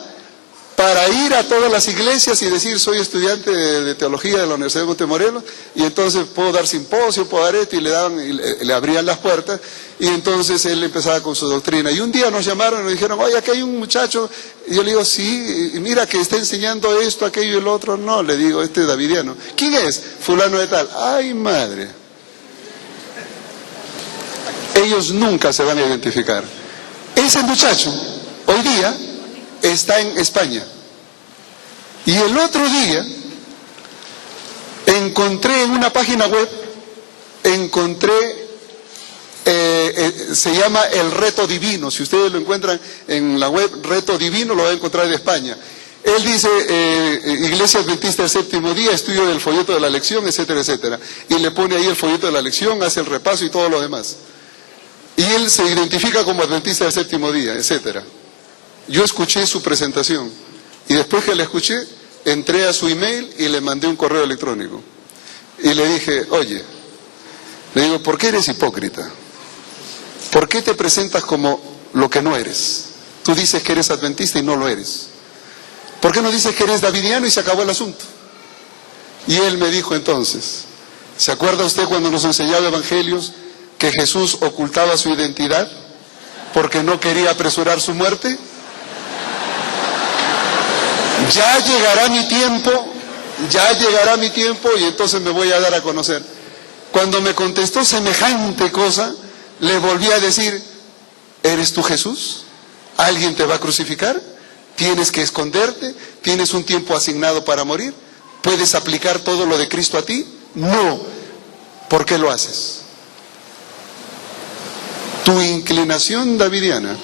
para ir a todas las iglesias y decir soy estudiante de teología de la Universidad de Montemorelos, y entonces puedo dar simposio, puedo dar esto, y le abrían las puertas, y entonces él empezaba con su doctrina. Y un día nos llamaron y nos dijeron, oye, aquí hay un muchacho, y yo le digo, sí, y mira que está enseñando esto, aquello y el otro. No, le digo, este es davidiano. ¿Quién es? Fulano de tal. Ay, madre. Ellos nunca se van a identificar. Ese muchacho, hoy día, está en España. Y el otro día encontré en una página web, se llama El Reto Divino. Si ustedes lo encuentran en la web Reto Divino, lo van a encontrar en España. Él dice, Iglesia Adventista del Séptimo Día, estudio del folleto de la lección, etcétera, etcétera. Y le pone ahí el folleto de la lección, hace el repaso y todo lo demás. Y él se identifica como Adventista del Séptimo Día, etcétera. Yo escuché su presentación y después que la escuché, entré a su email y le mandé un correo electrónico. Y le dije, oye, le digo, ¿por qué eres hipócrita? ¿Por qué te presentas como lo que no eres? Tú dices que eres adventista y no lo eres. ¿Por qué no dices que eres davidiano y se acabó el asunto? Y él me dijo entonces, ¿se acuerda usted cuando nos enseñaba evangelios que Jesús ocultaba su identidad porque no quería apresurar su muerte? Ya llegará mi tiempo y entonces me voy a dar a conocer. Cuando me contestó semejante cosa, le volví a decir, ¿eres tú Jesús? ¿Alguien te va a crucificar? ¿Tienes que esconderte? ¿Tienes un tiempo asignado para morir? ¿Puedes aplicar todo lo de Cristo a ti? No. ¿Por qué lo haces? Tu inclinación davidiana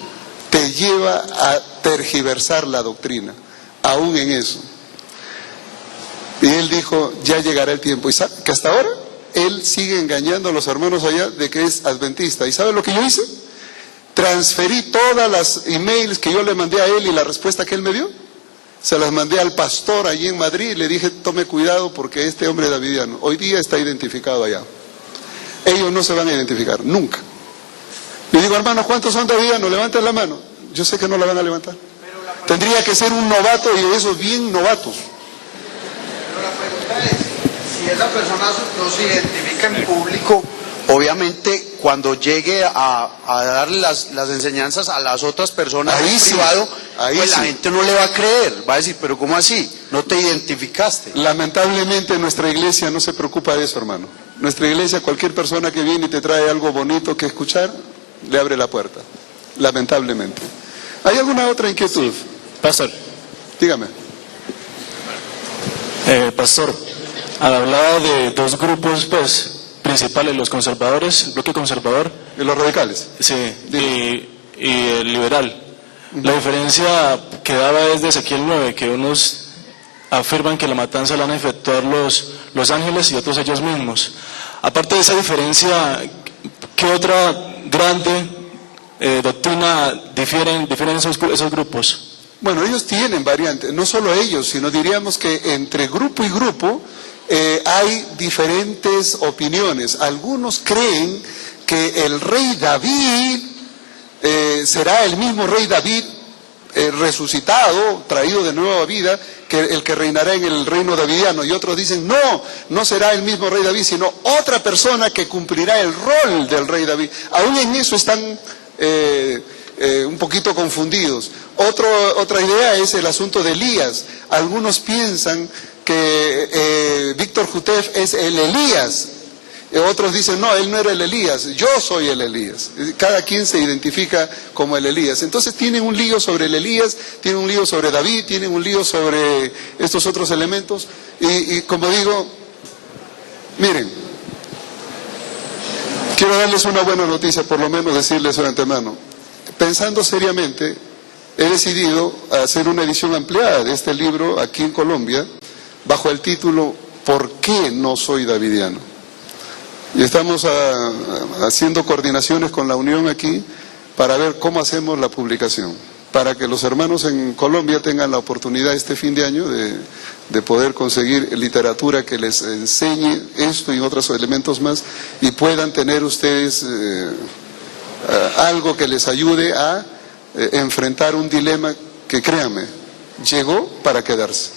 te lleva a tergiversar la doctrina, aún en eso. Y él dijo, ya llegará el tiempo. Y sabe que hasta ahora él sigue engañando a los hermanos allá de que es adventista. ¿Y sabe lo que yo hice? Transferí todas las emails que yo le mandé a él y la respuesta que él me dio, se las mandé al pastor allí en Madrid y le dije, tome cuidado porque este hombre davidiano hoy día está identificado allá. Ellos no se van a identificar, nunca. Le digo, hermanos, ¿cuántos son davidianos? Levanten la mano. Yo sé que no la van a levantar. Tendría que ser un novato y de esos bien novatos. Pero la pregunta es, si esa persona no se identifica en público, obviamente cuando llegue a dar las enseñanzas a las otras personas ahí en sí, privado, ahí pues sí. La gente no le va a creer, va a decir, pero ¿cómo así? No te identificaste. Lamentablemente nuestra iglesia no se preocupa de eso, hermano. Nuestra iglesia, cualquier persona que viene y te trae algo bonito que escuchar, le abre la puerta. Lamentablemente. ¿Hay alguna otra inquietud? Sí. Pastor. Dígame. Pastor, hablaba de dos grupos pues principales, los conservadores, el bloque conservador. ¿Y los radicales? Sí, y el liberal. La diferencia que daba es de Ezequiel 9, que unos afirman que la matanza la van a efectuar los ángeles y otros ellos mismos. Aparte de esa diferencia, ¿qué otra grande doctrina difieren esos grupos? Bueno, ellos tienen variantes, no solo ellos, sino diríamos que entre grupo y grupo hay diferentes opiniones. Algunos creen que el rey David será el mismo rey David resucitado, traído de nueva vida, que el que reinará en el reino davidiano. Y otros dicen, no, no será el mismo rey David, sino otra persona que cumplirá el rol del rey David. Aún en eso están un poquito confundidos. Otra idea es el asunto de Elías. Algunos piensan que Víctor Jutef es el Elías. Otros dicen, no, él no era el Elías, yo soy el Elías. Cada quien se identifica como el Elías. Entonces tienen un lío sobre el Elías, tienen un lío sobre David, tienen un lío sobre estos otros elementos. Y como digo, miren, quiero darles una buena noticia, por lo menos decirles de antemano. Pensando seriamente, he decidido hacer una edición ampliada de este libro aquí en Colombia, bajo el título ¿Por qué no soy davidiano? Y estamos haciendo coordinaciones con la Unión aquí para ver cómo hacemos la publicación, para que los hermanos en Colombia tengan la oportunidad este fin de año de poder conseguir literatura que les enseñe esto y otros elementos más, y puedan tener ustedes algo que les ayude a enfrentar un dilema que, créanme, llegó para quedarse.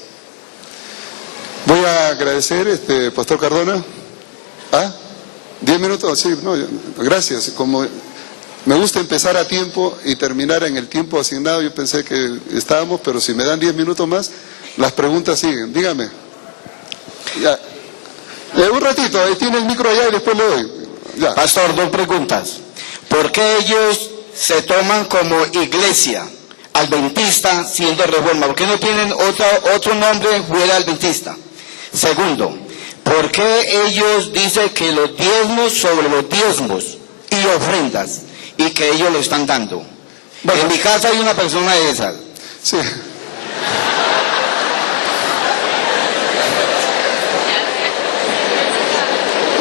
Voy a agradecer, Pastor Cardona. 10 minutos, sí, no, gracias. Como me gusta empezar a tiempo y terminar en el tiempo asignado, yo pensé que estábamos, pero si me dan 10 minutos más, las preguntas siguen. Dígame. Ya. Un ratito, ahí tiene el micro allá y después le doy. Ya. Pastor, 2 preguntas. ¿Por qué ellos se toman como iglesia adventista siendo reforma? ¿Por qué no tienen otro nombre fuera adventista? Segundo, ¿por qué ellos dicen que los diezmos sobre los diezmos y ofrendas y que ellos lo están dando? Bueno, en mi casa hay una persona de esas. Sí.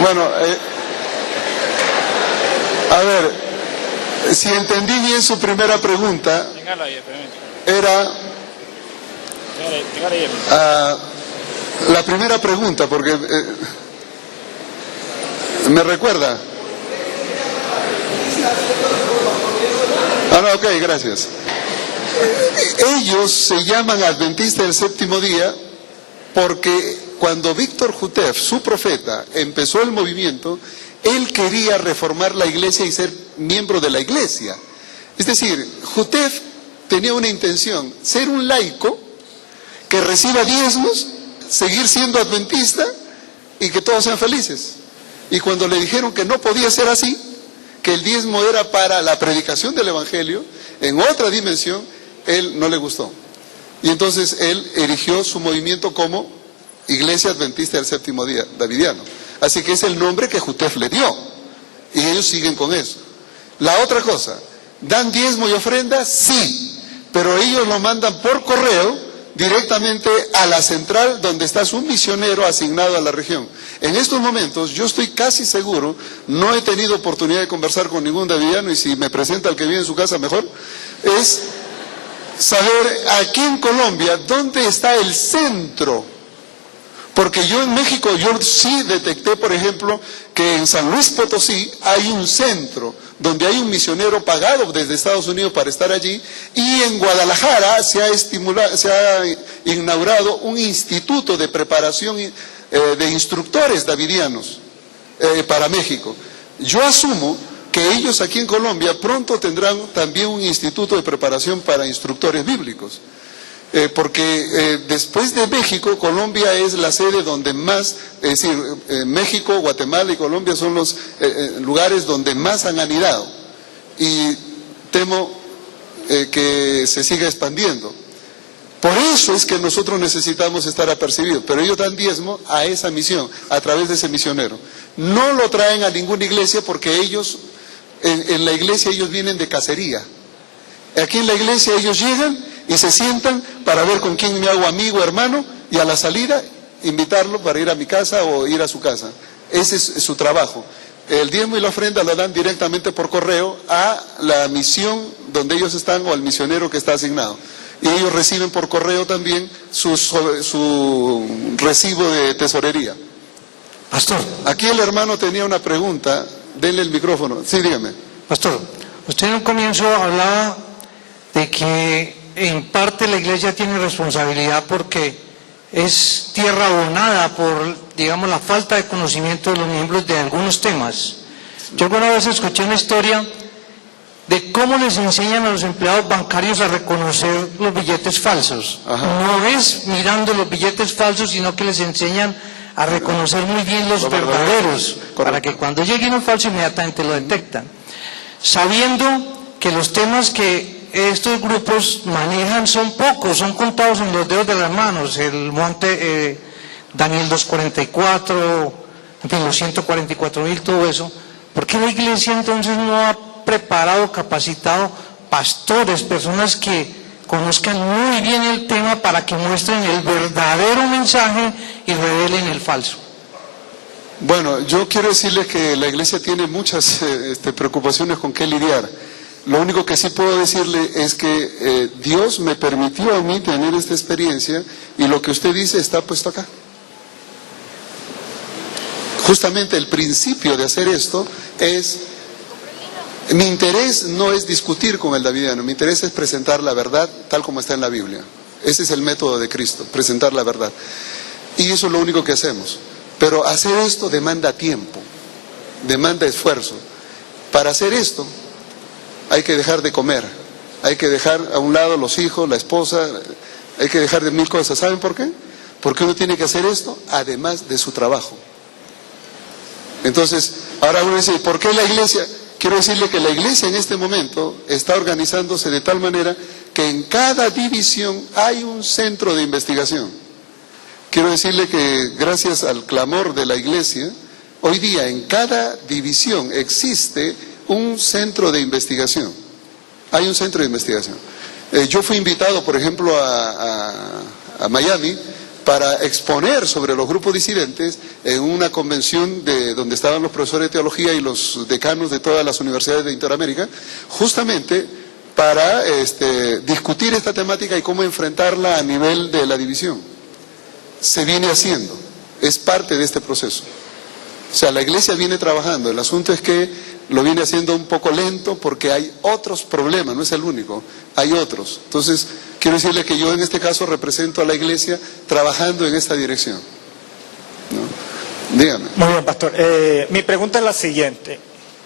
Bueno, a ver, si entendí bien su primera pregunta, era la primera pregunta, porque me recuerda. No, ok, gracias. Ellos se llaman adventistas del séptimo día porque cuando Víctor Jutef, su profeta, empezó el movimiento, él quería reformar la iglesia y ser miembro de la iglesia. Es decir, Jutef tenía una intención, ser un laico que reciba diezmos, seguir siendo adventista y que todos sean felices. Y cuando le dijeron que no podía ser así, que el diezmo era para la predicación del evangelio, en otra dimensión, él no le gustó. Y entonces él erigió su movimiento como Iglesia Adventista del Séptimo Día, Davidiano. Así que es el nombre que Jutef le dio. Y ellos siguen con eso. La otra cosa, ¿dan diezmo y ofrenda? Sí, pero ellos lo mandan por correo directamente a la central donde está su misionero asignado a la región. En estos momentos, yo estoy casi seguro, no he tenido oportunidad de conversar con ningún davidiano, y si me presenta el que vive en su casa mejor, es saber aquí en Colombia dónde está el centro. Porque yo en México, yo sí detecté, por ejemplo, que en San Luis Potosí hay un centro donde hay un misionero pagado desde Estados Unidos para estar allí, y en Guadalajara se ha inaugurado un instituto de preparación de instructores davidianos para México. Yo asumo que ellos aquí en Colombia pronto tendrán también un instituto de preparación para instructores bíblicos. Porque después de México, Colombia es la sede donde más, es decir, México, Guatemala y Colombia son los lugares donde más han anidado, y temo que se siga expandiendo. Por eso es que nosotros necesitamos estar apercibidos, pero ellos dan diezmo a esa misión, a través de ese misionero. No lo traen a ninguna iglesia porque ellos, en la iglesia ellos vienen de cacería. Aquí en la iglesia ellos llegan y se sientan para ver con quién me hago amigo, hermano, y a la salida invitarlo para ir a mi casa o ir a su casa. Ese es su trabajo. El diezmo y la ofrenda lo dan directamente por correo a la misión donde ellos están o al misionero que está asignado. Y ellos reciben por correo también su recibo de tesorería. Pastor, Aquí el hermano tenía una pregunta denle el micrófono. Sí, dígame. Pastor, usted en un comienzo hablaba de que en parte la iglesia tiene responsabilidad porque es tierra abonada por, digamos, la falta de conocimiento de los miembros de algunos temas. Yo alguna vez escuché una historia de cómo les enseñan a los empleados bancarios a reconocer los billetes falsos. Ajá. No es mirando los billetes falsos, sino que les enseñan a reconocer muy bien los verdaderos, para que cuando llegue uno falso inmediatamente lo detectan. Sabiendo que los temas que estos grupos manejan son pocos, son contados en los dedos de las manos, el monte Daniel 244, en fin, los 144.000, todo eso. ¿Por qué la iglesia entonces no ha preparado, capacitado pastores, personas que conozcan muy bien el tema para que muestren el verdadero mensaje y revelen el falso? Bueno, yo quiero decirles que la iglesia tiene muchas preocupaciones con qué lidiar. Lo único que sí puedo decirle es que Dios me permitió a mí tener esta experiencia y lo que usted dice está puesto acá. Justamente el principio de hacer esto es, mi interés no es discutir con el davidiano, mi interés es presentar la verdad tal como está en la Biblia. Ese es el método de Cristo, presentar la verdad. Y eso es lo único que hacemos. Pero hacer esto demanda tiempo, demanda esfuerzo. Para hacer esto hay que dejar de comer, hay que dejar a un lado los hijos, la esposa, hay que dejar de mil cosas. ¿Saben por qué? Porque uno tiene que hacer esto además de su trabajo. Entonces, ahora uno dice, ¿por qué la iglesia? Quiero decirle que la iglesia en este momento está organizándose de tal manera que en cada división hay un centro de investigación. Quiero decirle que gracias al clamor de la iglesia, hoy día en cada división existe un centro de investigación. Hay un centro de investigación. Yo fui invitado, por ejemplo, a Miami para exponer sobre los grupos disidentes en una convención donde estaban los profesores de teología y los decanos de todas las universidades de Interamérica, justamente para discutir esta temática y cómo enfrentarla a nivel de la división. Se viene haciendo, es parte de este proceso. O sea, la iglesia viene trabajando, el asunto es que lo viene haciendo un poco lento porque hay otros problemas, no es el único, hay otros. Entonces, quiero decirle que yo en este caso represento a la iglesia trabajando en esta dirección, ¿no? Dígame. Muy bien, pastor. Mi pregunta es la siguiente.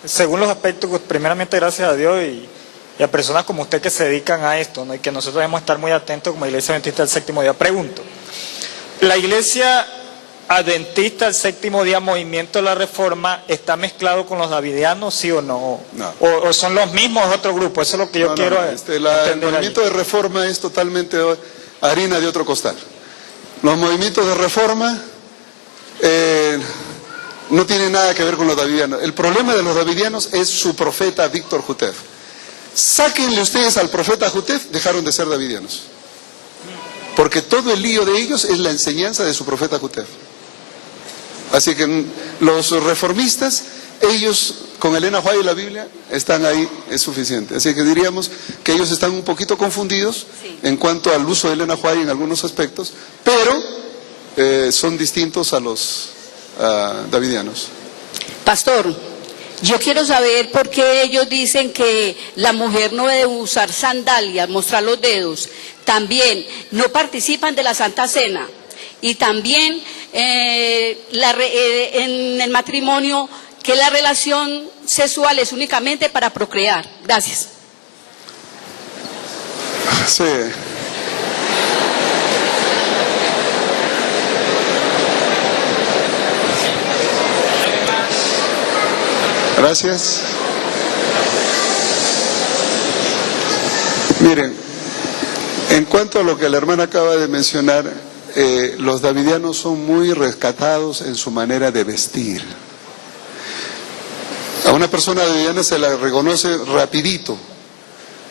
Según los aspectos, pues, primeramente gracias a Dios y a personas como usted que se dedican a esto, ¿no? Y que nosotros debemos estar muy atentos como Iglesia Adventista del Séptimo Día. Pregunto, ¿la Iglesia Adventista del Séptimo Día, Movimiento de la Reforma, está mezclado con los davidianos, sí o no? No. ¿O son los mismos otro grupo? Eso es lo que yo quiero el movimiento de reforma es totalmente harina de otro costal. Los movimientos de reforma no tienen nada que ver con los davidianos. El problema de los davidianos es su profeta Víctor Jutef. Sáquenle ustedes al profeta Jutef, dejaron de ser davidianos. Porque todo el lío de ellos es la enseñanza de su profeta Jutef. Así que los reformistas, ellos con Elena White y la Biblia están ahí, es suficiente. Así que diríamos que ellos están un poquito confundidos en cuanto al uso de Elena White en algunos aspectos, pero son distintos a los davidianos. Pastor, yo quiero saber por qué ellos dicen que la mujer no debe usar sandalias, mostrar los dedos. También no participan de la Santa Cena. Y también en el matrimonio, que la relación sexual es únicamente para procrear. Gracias. Sí. Gracias. Miren, en cuanto a lo que la hermana acaba de mencionar, los davidianos son muy rescatados en su manera de vestir. A una persona davidiana se la reconoce rapidito,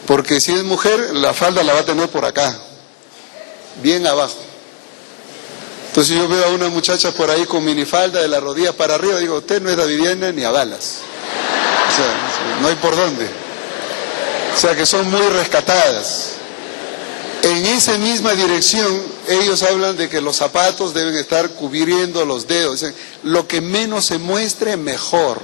porque si es mujer, la falda la va a tener por acá, bien abajo. Entonces yo veo a una muchacha por ahí con minifalda de la rodilla para arriba, digo, usted no es davidiana ni a balas. O sea, no hay por dónde. O sea que son muy rescatadas. En esa misma dirección, ellos hablan de que los zapatos deben estar cubriendo los dedos. O sea, lo que menos se muestre, mejor.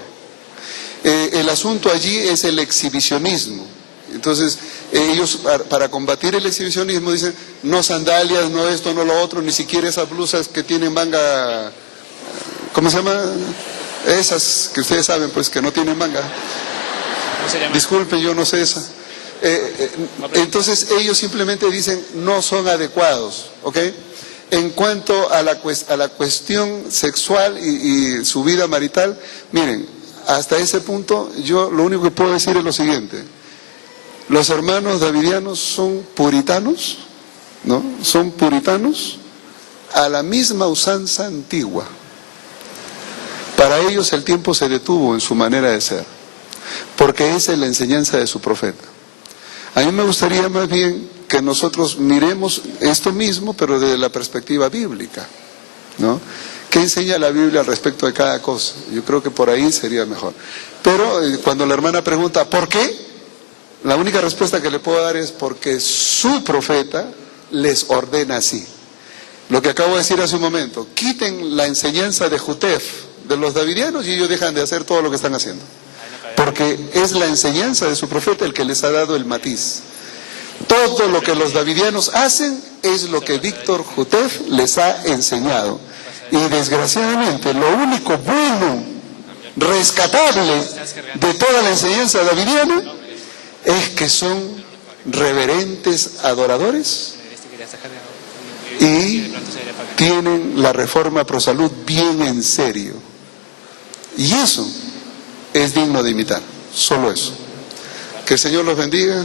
El asunto allí es el exhibicionismo. Entonces, ellos para combatir el exhibicionismo dicen, no sandalias, no esto, no lo otro, ni siquiera esas blusas que tienen manga, ¿cómo se llama? Esas que ustedes saben, pues, que no tienen manga. Disculpen, yo no sé esa. Entonces, ellos simplemente dicen, no son adecuados, ¿ok? En cuanto a la cuestión sexual y su vida marital, miren, hasta ese punto yo lo único que puedo decir es lo siguiente. Los hermanos davidianos son puritanos, ¿no? Son puritanos a la misma usanza antigua. Para ellos el tiempo se detuvo en su manera de ser, porque esa es la enseñanza de su profeta. A mí me gustaría más bien que nosotros miremos esto mismo, pero desde la perspectiva bíblica, ¿no? ¿Qué enseña la Biblia al respecto de cada cosa? Yo creo que por ahí sería mejor. Pero cuando la hermana pregunta, ¿por qué? La única respuesta que le puedo dar es porque su profeta les ordena así. Lo que acabo de decir hace un momento, quiten la enseñanza de Jutef, de los davidianos, y ellos dejan de hacer todo lo que están haciendo. Porque es la enseñanza de su profeta el que les ha dado el matiz. Todo lo que los davidianos hacen es lo que Víctor Jutef les ha enseñado. Y desgraciadamente lo único bueno, rescatable de toda la enseñanza davidiana es que son reverentes adoradores y tienen la reforma pro salud bien en serio. Y eso es digno de imitar, solo eso. Que el Señor los bendiga.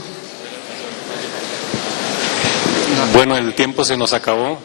Bueno, el tiempo se nos acabó.